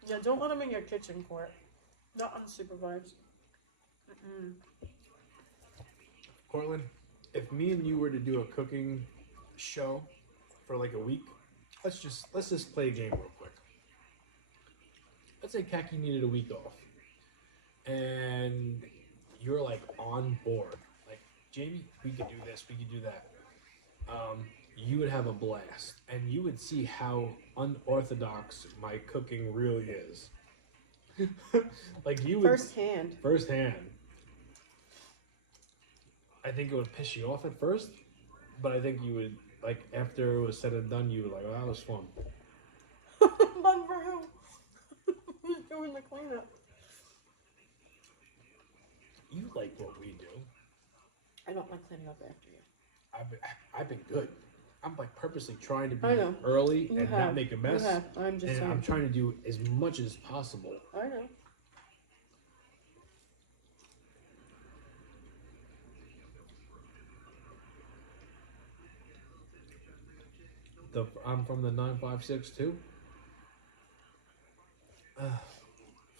Yeah, don't let him in your kitchen, Court. Not unsupervised. Mm-mm. Cortland, if me and you were to do a cooking show for like a week, let's just play a game real quick. Let's say Kaki needed a week off, and you're like on board. Like, Jamie, we could do this, we could do that. You would have a blast, and you would see how unorthodox my cooking really is. Like you would firsthand. I think it would piss you off at first, but I think you would, like, after it was said and done, you would like, oh, that was fun. Fun for who? Who's doing the cleanup? You like what we do. I don't like cleaning up after you. I've been good. I'm like purposely trying to be I know. early You and have. not make a mess. You have. I'm just And saying. I'm trying to do as much as possible. I know. I'm from the 956 too.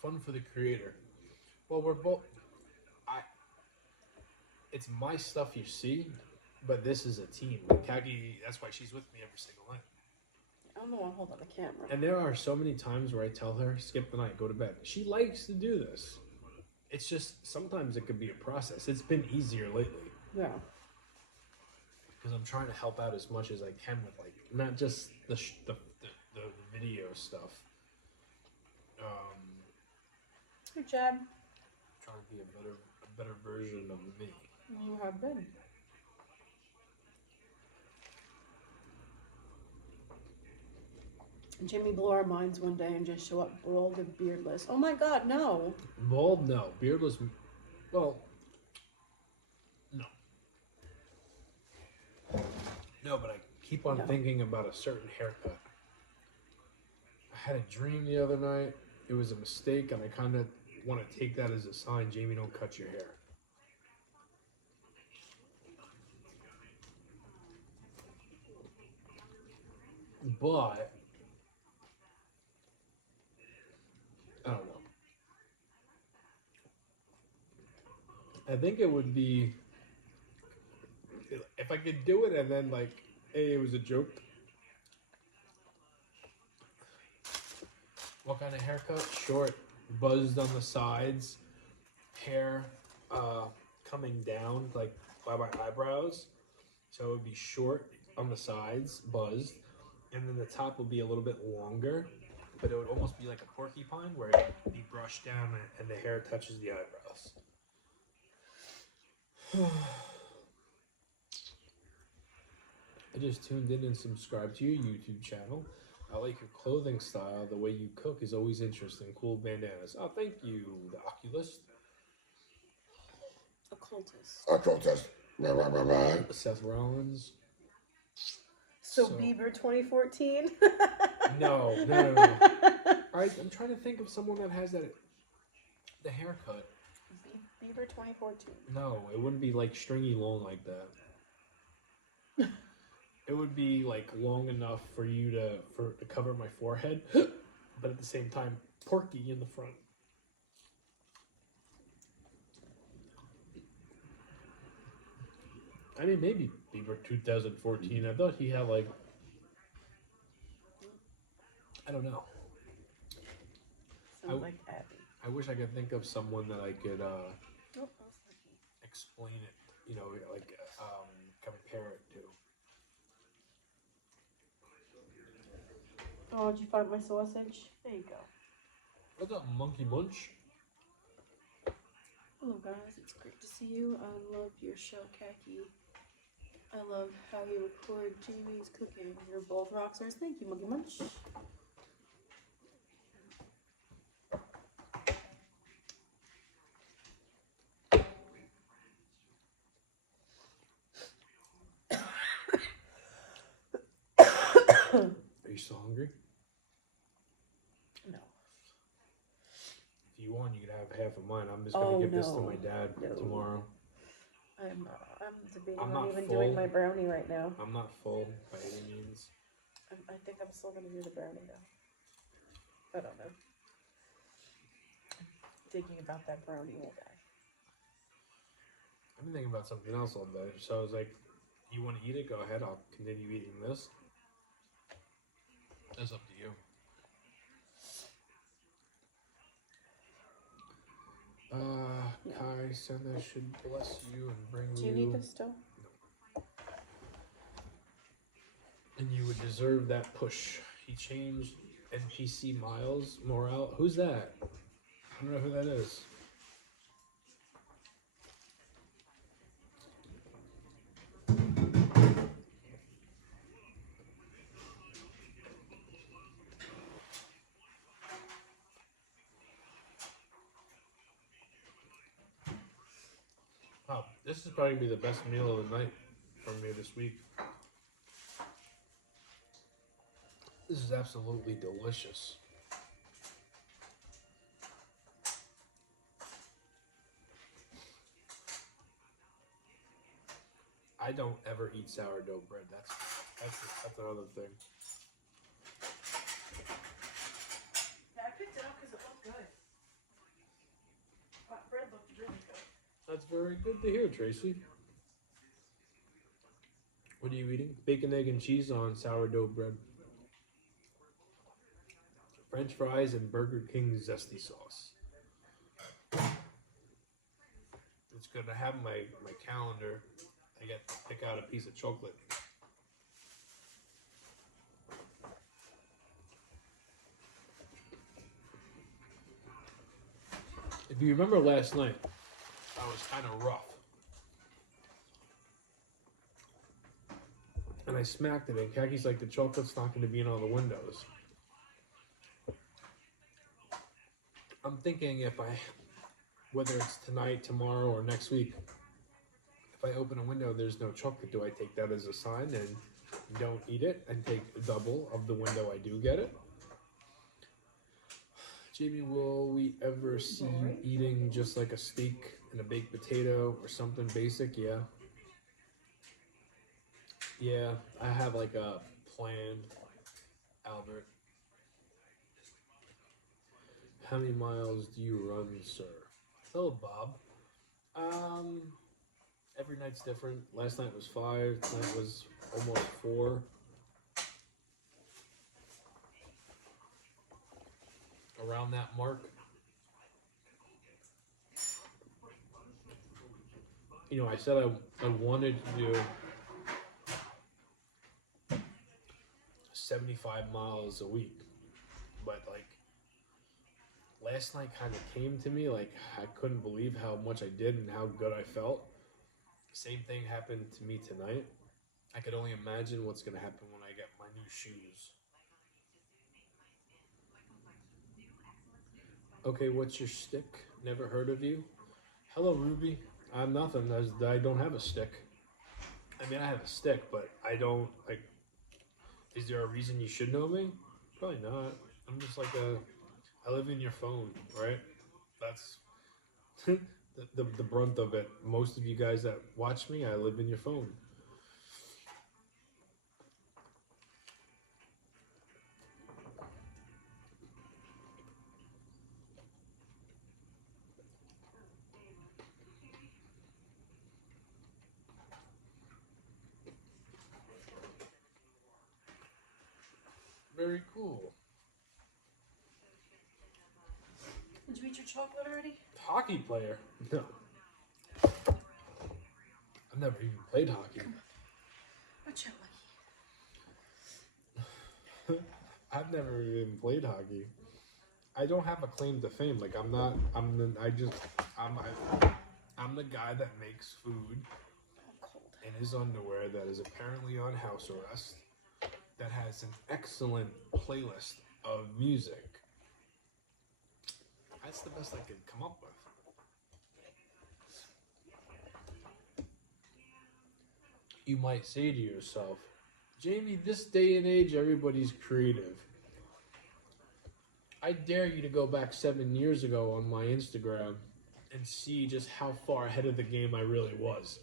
Fun for the creator. Well, we're both. It's my stuff you see, but this is a team. Kagi, that's why she's with me every single night. I don't know why I hold on the camera. And there are so many times where I tell her, skip the night, go to bed. She likes to do this. It's just, sometimes it could be a process. It's been easier lately. Yeah. Because I'm trying to help out as much as I can with, like, not just the video stuff. Good job. Trying to be a better version of me. You have been. Jimmy blew our minds one day and just show up bald and beardless. Oh my God, no. Bald? No. Beardless? Well, no. No, but I keep on thinking about a certain haircut. I had a dream the other night. It was a mistake, and I kind of want to take that as a sign, Jamie, don't cut your hair. But I don't know. I think it would be if I could do it and then like, hey, it was a joke. What kind of haircut? Short, buzzed on the sides, hair coming down like by my eyebrows. So it would be short on the sides, buzzed, and then the top would be a little bit longer, but it would almost be like a porcupine where it would be brushed down and the hair touches the eyebrows. I just tuned in and subscribed to your YouTube channel. I like your clothing style. The way you cook is always interesting. Cool bandanas. Oh, thank you, the Oculist. Occultist. Seth Rollins. So Bieber 2014? No. Alright, I'm trying to think of someone that has the haircut. Bieber 2014. No, it wouldn't be like stringy long like that. It would be like long enough for you to cover my forehead, but at the same time, porky in the front. I mean, maybe Bieber 2014. I thought he had like, I don't know. Sounds like Abby. I wish I could think of someone that I could explain it, you know, like compare it to. Oh, did you find my sausage? There you go. What's up, Monkey Munch? Hello guys, it's great to see you. I love your show, Khaki. I love how you record Jamie's cooking. You're both rock stars. Thank you, Monkey Munch. Are you still hungry? No. If you want, you could have half of mine. I'm just gonna give this to my dad tomorrow. I'm debating I'm on not even full. doing my brownie right now. I'm not full by any means. I think I'm still gonna do the brownie though. I don't know. Thinking about that brownie all day. I've been thinking about something else all day. So I was like, you want to eat it? Go ahead. I'll continue eating this. That's up to you. Kai said I should bless you and bring you. Do you need this still? No. And you would deserve that push. He changed NPC Miles Morale. Who's that? I don't know who that is. Wow, this is probably gonna be the best meal of the night for me this week. This is absolutely delicious. I don't ever eat sourdough bread. That's another thing. Yeah, I picked it up because it looked good. That bread looked really good. That's very good to hear, Tracy. What are you eating? Bacon, egg, and cheese on sourdough bread. French fries and Burger King zesty sauce. It's good. I have my calendar. I get to pick out a piece of chocolate. If you remember last night, I was kind of rough. And I smacked it, and Kaki's like, the chocolate's not going to be in all the windows. I'm thinking whether it's tonight, tomorrow, or next week, if I open a window, there's no chocolate, do I take that as a sign and don't eat it and take double of the window I do get it? Jamie, will we ever see you eating just like a steak and a baked potato or something basic? Yeah. Yeah, I have like a plan, Albert. How many miles do you run, sir? Hello, Bob. Every night's different. Last night was 5. Tonight was almost 4. Around that mark. You know, I said I wanted to do 75 miles a week, but like last night kind of came to me, like I couldn't believe how much I did and how good I felt. Same thing happened to me tonight. I could only imagine what's going to happen when I get my new shoes. Okay, what's your stick? Never heard of you? Hello, Ruby. I'm nothing. I don't have a stick. I mean, I have a stick, but I don't, like, is there a reason you should know me? Probably not. I'm just like I live in your phone, right? That's the brunt of it. Most of you guys that watch me, I live in your phone. Very cool. Did you eat your chocolate already? Hockey player? No. I've never even played hockey. What's your lucky? I've never even played hockey. I don't have a claim to fame. Like I'm not. I'm the guy that makes food in his underwear that is apparently on house arrest. That has an excellent playlist of music. That's the best I could come up with. You might say to yourself, Jamie, this day and age, everybody's creative. I dare you to go back 7 years ago on my Instagram and see just how far ahead of the game I really was.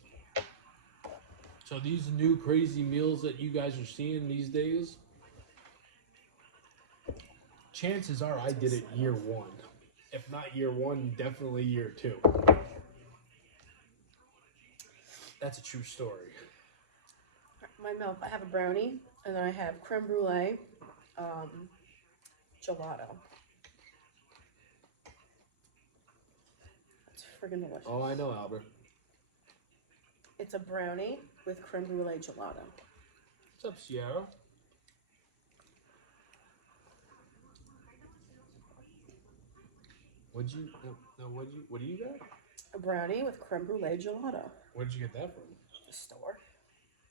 So these new crazy meals that you guys are seeing these days, chances are I did it year 1. If not year 1, definitely year 2. That's a true story. My milk, I have a brownie, and then I have creme brulee, gelato. It's friggin' delicious. Oh, I know, Albert. It's a brownie with creme brulee gelato. What's up, Sierra? What do you got? A brownie with creme brulee gelato. Where'd you get that from? The store.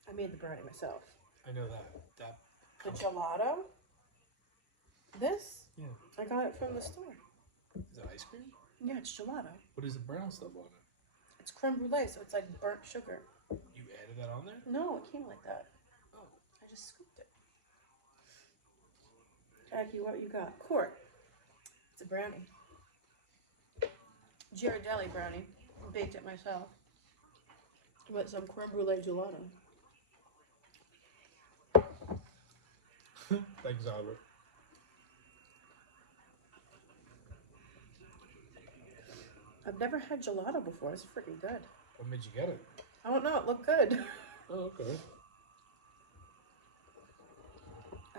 I made the brownie myself. I know that. The gelato? This? Yeah. I got it from the store. Is that ice cream? Yeah, it's gelato. What is the brown stuff on it? It's creme brulee, so it's like burnt sugar. You added that on there? No, it came like that. Oh. I just scooped it. Jackie, what you got? Court. It's a brownie. Ghirardelli brownie. I baked it myself. With some creme brulee gelato. Thanks, Albert. I've never had gelato before. It's freaking good. What made you get it? I don't know. It looked good. Oh, okay.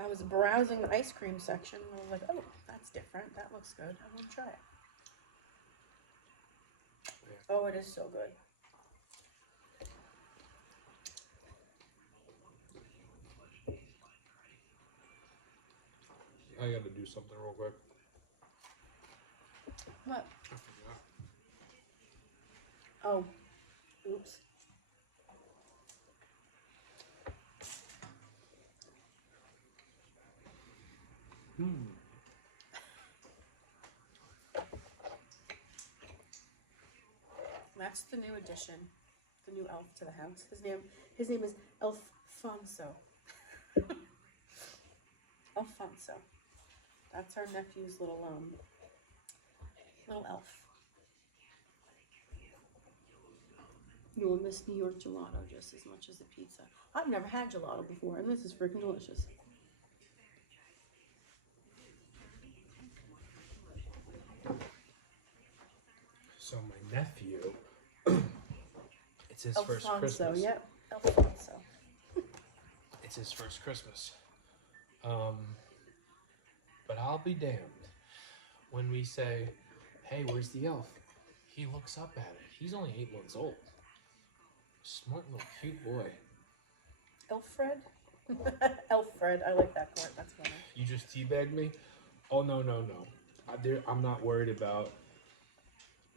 I was browsing the ice cream section and I was like, oh, that's different. That looks good. I want to try it. Yeah. Oh, it is so good. I gotta do something real quick. What? I forgot. Oh, oops. That's the new addition, the new elf to the house. His name is Alfonso. Alfonso. That's our nephew's little elf. You will miss New York gelato just as much as the pizza. I've never had gelato before, and this is freaking delicious. So my nephew, it's his first Alfonso, Christmas. yep. Alfonso. It's his first Christmas. But I'll be damned when we say, hey, where's the elf? He looks up at it. He's only 8 months old. Smart little cute boy. Elfred? Elfred, I like that part. That's funny. You just teabagged me? Oh, no. I'm not worried about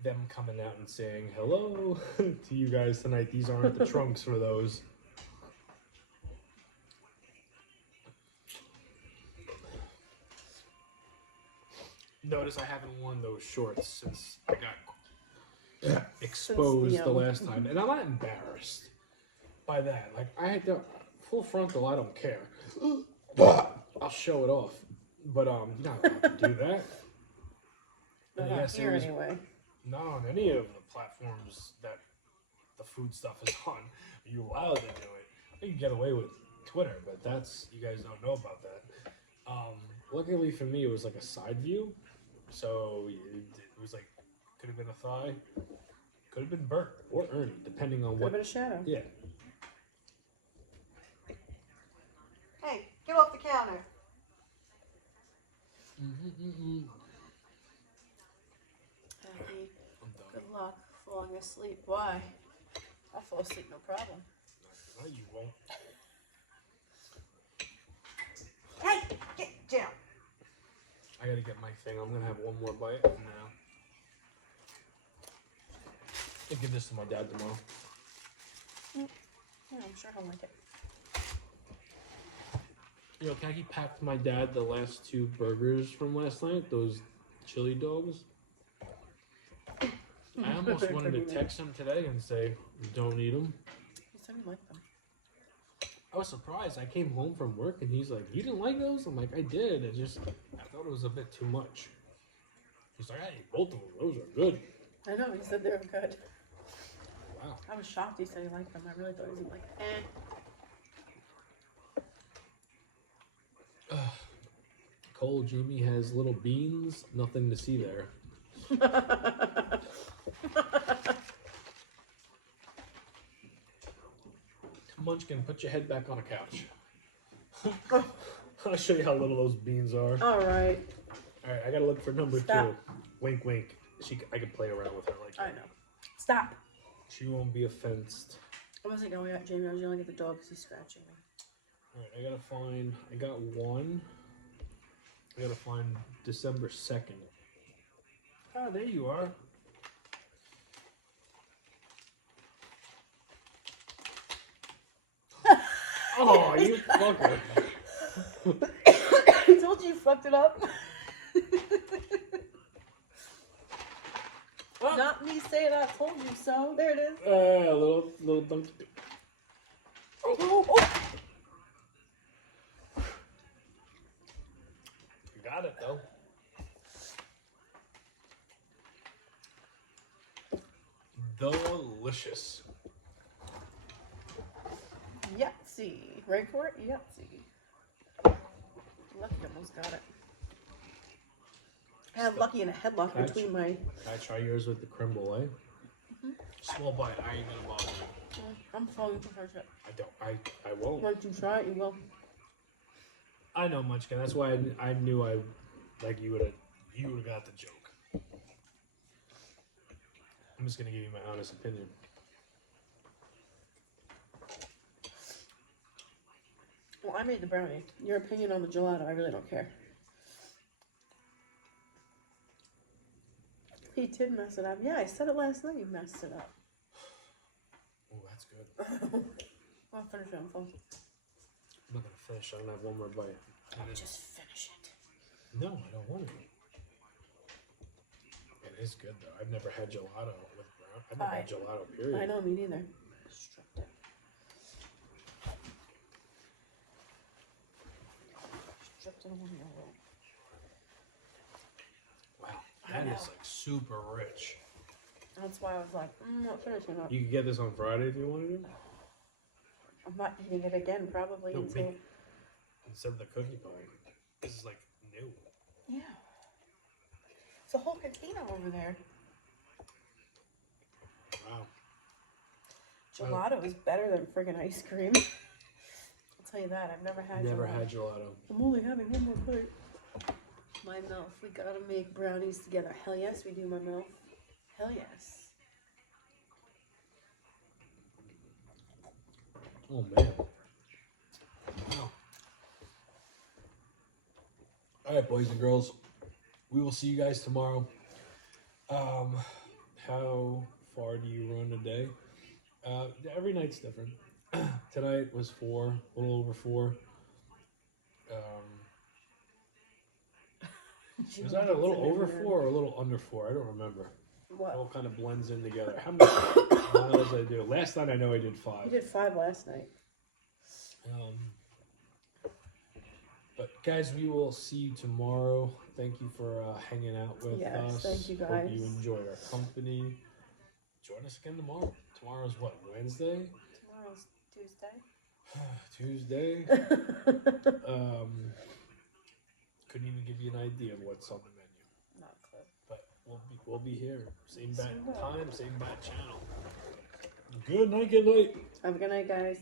them coming out and saying hello to you guys tonight. These aren't the trunks for those. Notice I haven't worn those shorts since I got exposed the last time. And I'm not embarrassed by that. Like, I had the full frontal, I don't care. I'll show it off. But, you're not allowed to do that. Not yes, here anyway. Not on any of the platforms that the food stuff is on. Are you allowed to do it? You can get away with Twitter, but that's, you guys don't know about that. Luckily for me, it was like a side view. So it was like, could have been a thigh, could have been Bert or Ernie, depending on what. Could have been a shadow. Yeah. Hey, get off the counter. Happy. Good luck falling asleep. Why? I'll fall asleep, no problem. No, you won't. Hey, get down. I gotta get my thing. I'm gonna have one more bite now. I'll give this to my dad tomorrow. Yeah, I'm sure he'll like it. You know, Khaki packed my dad the last 2 burgers from last night, those chili dogs. I almost wanted to text him today and say, don't eat them. He said he liked them. I was surprised. I came home from work and he's like, you didn't like those? I'm like, I did. I thought it was a bit too much. He's like, I ate both of them. Those are good. I know, he said they were good. Wow. I was shocked he said he liked them. I really thought he was like, Cole, Jimmy has little beans. Nothing to see there. Munchkin, put your head back on a couch. I'll show you how little those beans are. Alright. Alright, I gotta look for number Stop. 2. Wink, wink. I can play around with her like that. I know. Stop. She won't be offended. I wasn't going at Jamie. I was yelling at the dog because he's scratching me. Alright, I gotta find. I got one. I gotta find December 2nd. Oh, there you are. Oh, you fucker. I told you fucked it up. Not me saying I told you so. There it is. Little donkey. Oh, oh. You got it though. Delicious. Yahtzee. Ready for it? Yahtzee. Lucky almost got it. I had Lucky in a headlock between my... Can I try yours with the creme brulee? Mm-hmm. Small bite. I ain't gonna bother you. I'm falling for first. I won't. Once you try it, you will. I know, Munchkin. That's why I knew you would have got the joke. I'm just gonna give you my honest opinion. Well, I made the brownie. Your opinion on the gelato, I really don't care. He did mess it up. Yeah, I said it last night. You messed it up. good. I'll finish it. I'm full. I'm not gonna finish. I'm gonna have one more bite. Just finish it. No, I don't want to. It is good though. I've never had gelato with brown. I've never had gelato. Period. I know, me neither. Stripped it. Stripped it 1 year old. Wow, that is like super rich. That's why I was like, I'm not finishing it. You could get this on Friday if you wanted to. I'm not eating it again, probably No, until. Instead of the cookie pie. This is like new. Yeah. It's a whole container over there. Wow. Gelato is better than friggin' ice cream. I'll tell you that. I've never had Never gelato. had gelato. I'm only having one more bite. My mouth. We gotta make brownies together. Hell yes, we do, my mouth. Hell yes. Oh man. Wow. Alright, boys and girls. We will see you guys tomorrow. How far do you run a day? Every night's different. Tonight was 4, a little over 4. Was that a little over 4 or a little under 4? I don't remember. What? It all kind of blends in together. How many miles did I do? Last night I know I did 5. You did 5 last night. But guys, we will see you tomorrow. Thank you for hanging out with us. Thank you guys. Hope you enjoyed our company. Join us again tomorrow. Tomorrow's what, Wednesday? Tomorrow's Tuesday. Tuesday. Couldn't even give you an idea of what's on the menu. Not a clue. But we'll be here. Same bat time, same bat channel. Good night, good night. Have a good night, guys.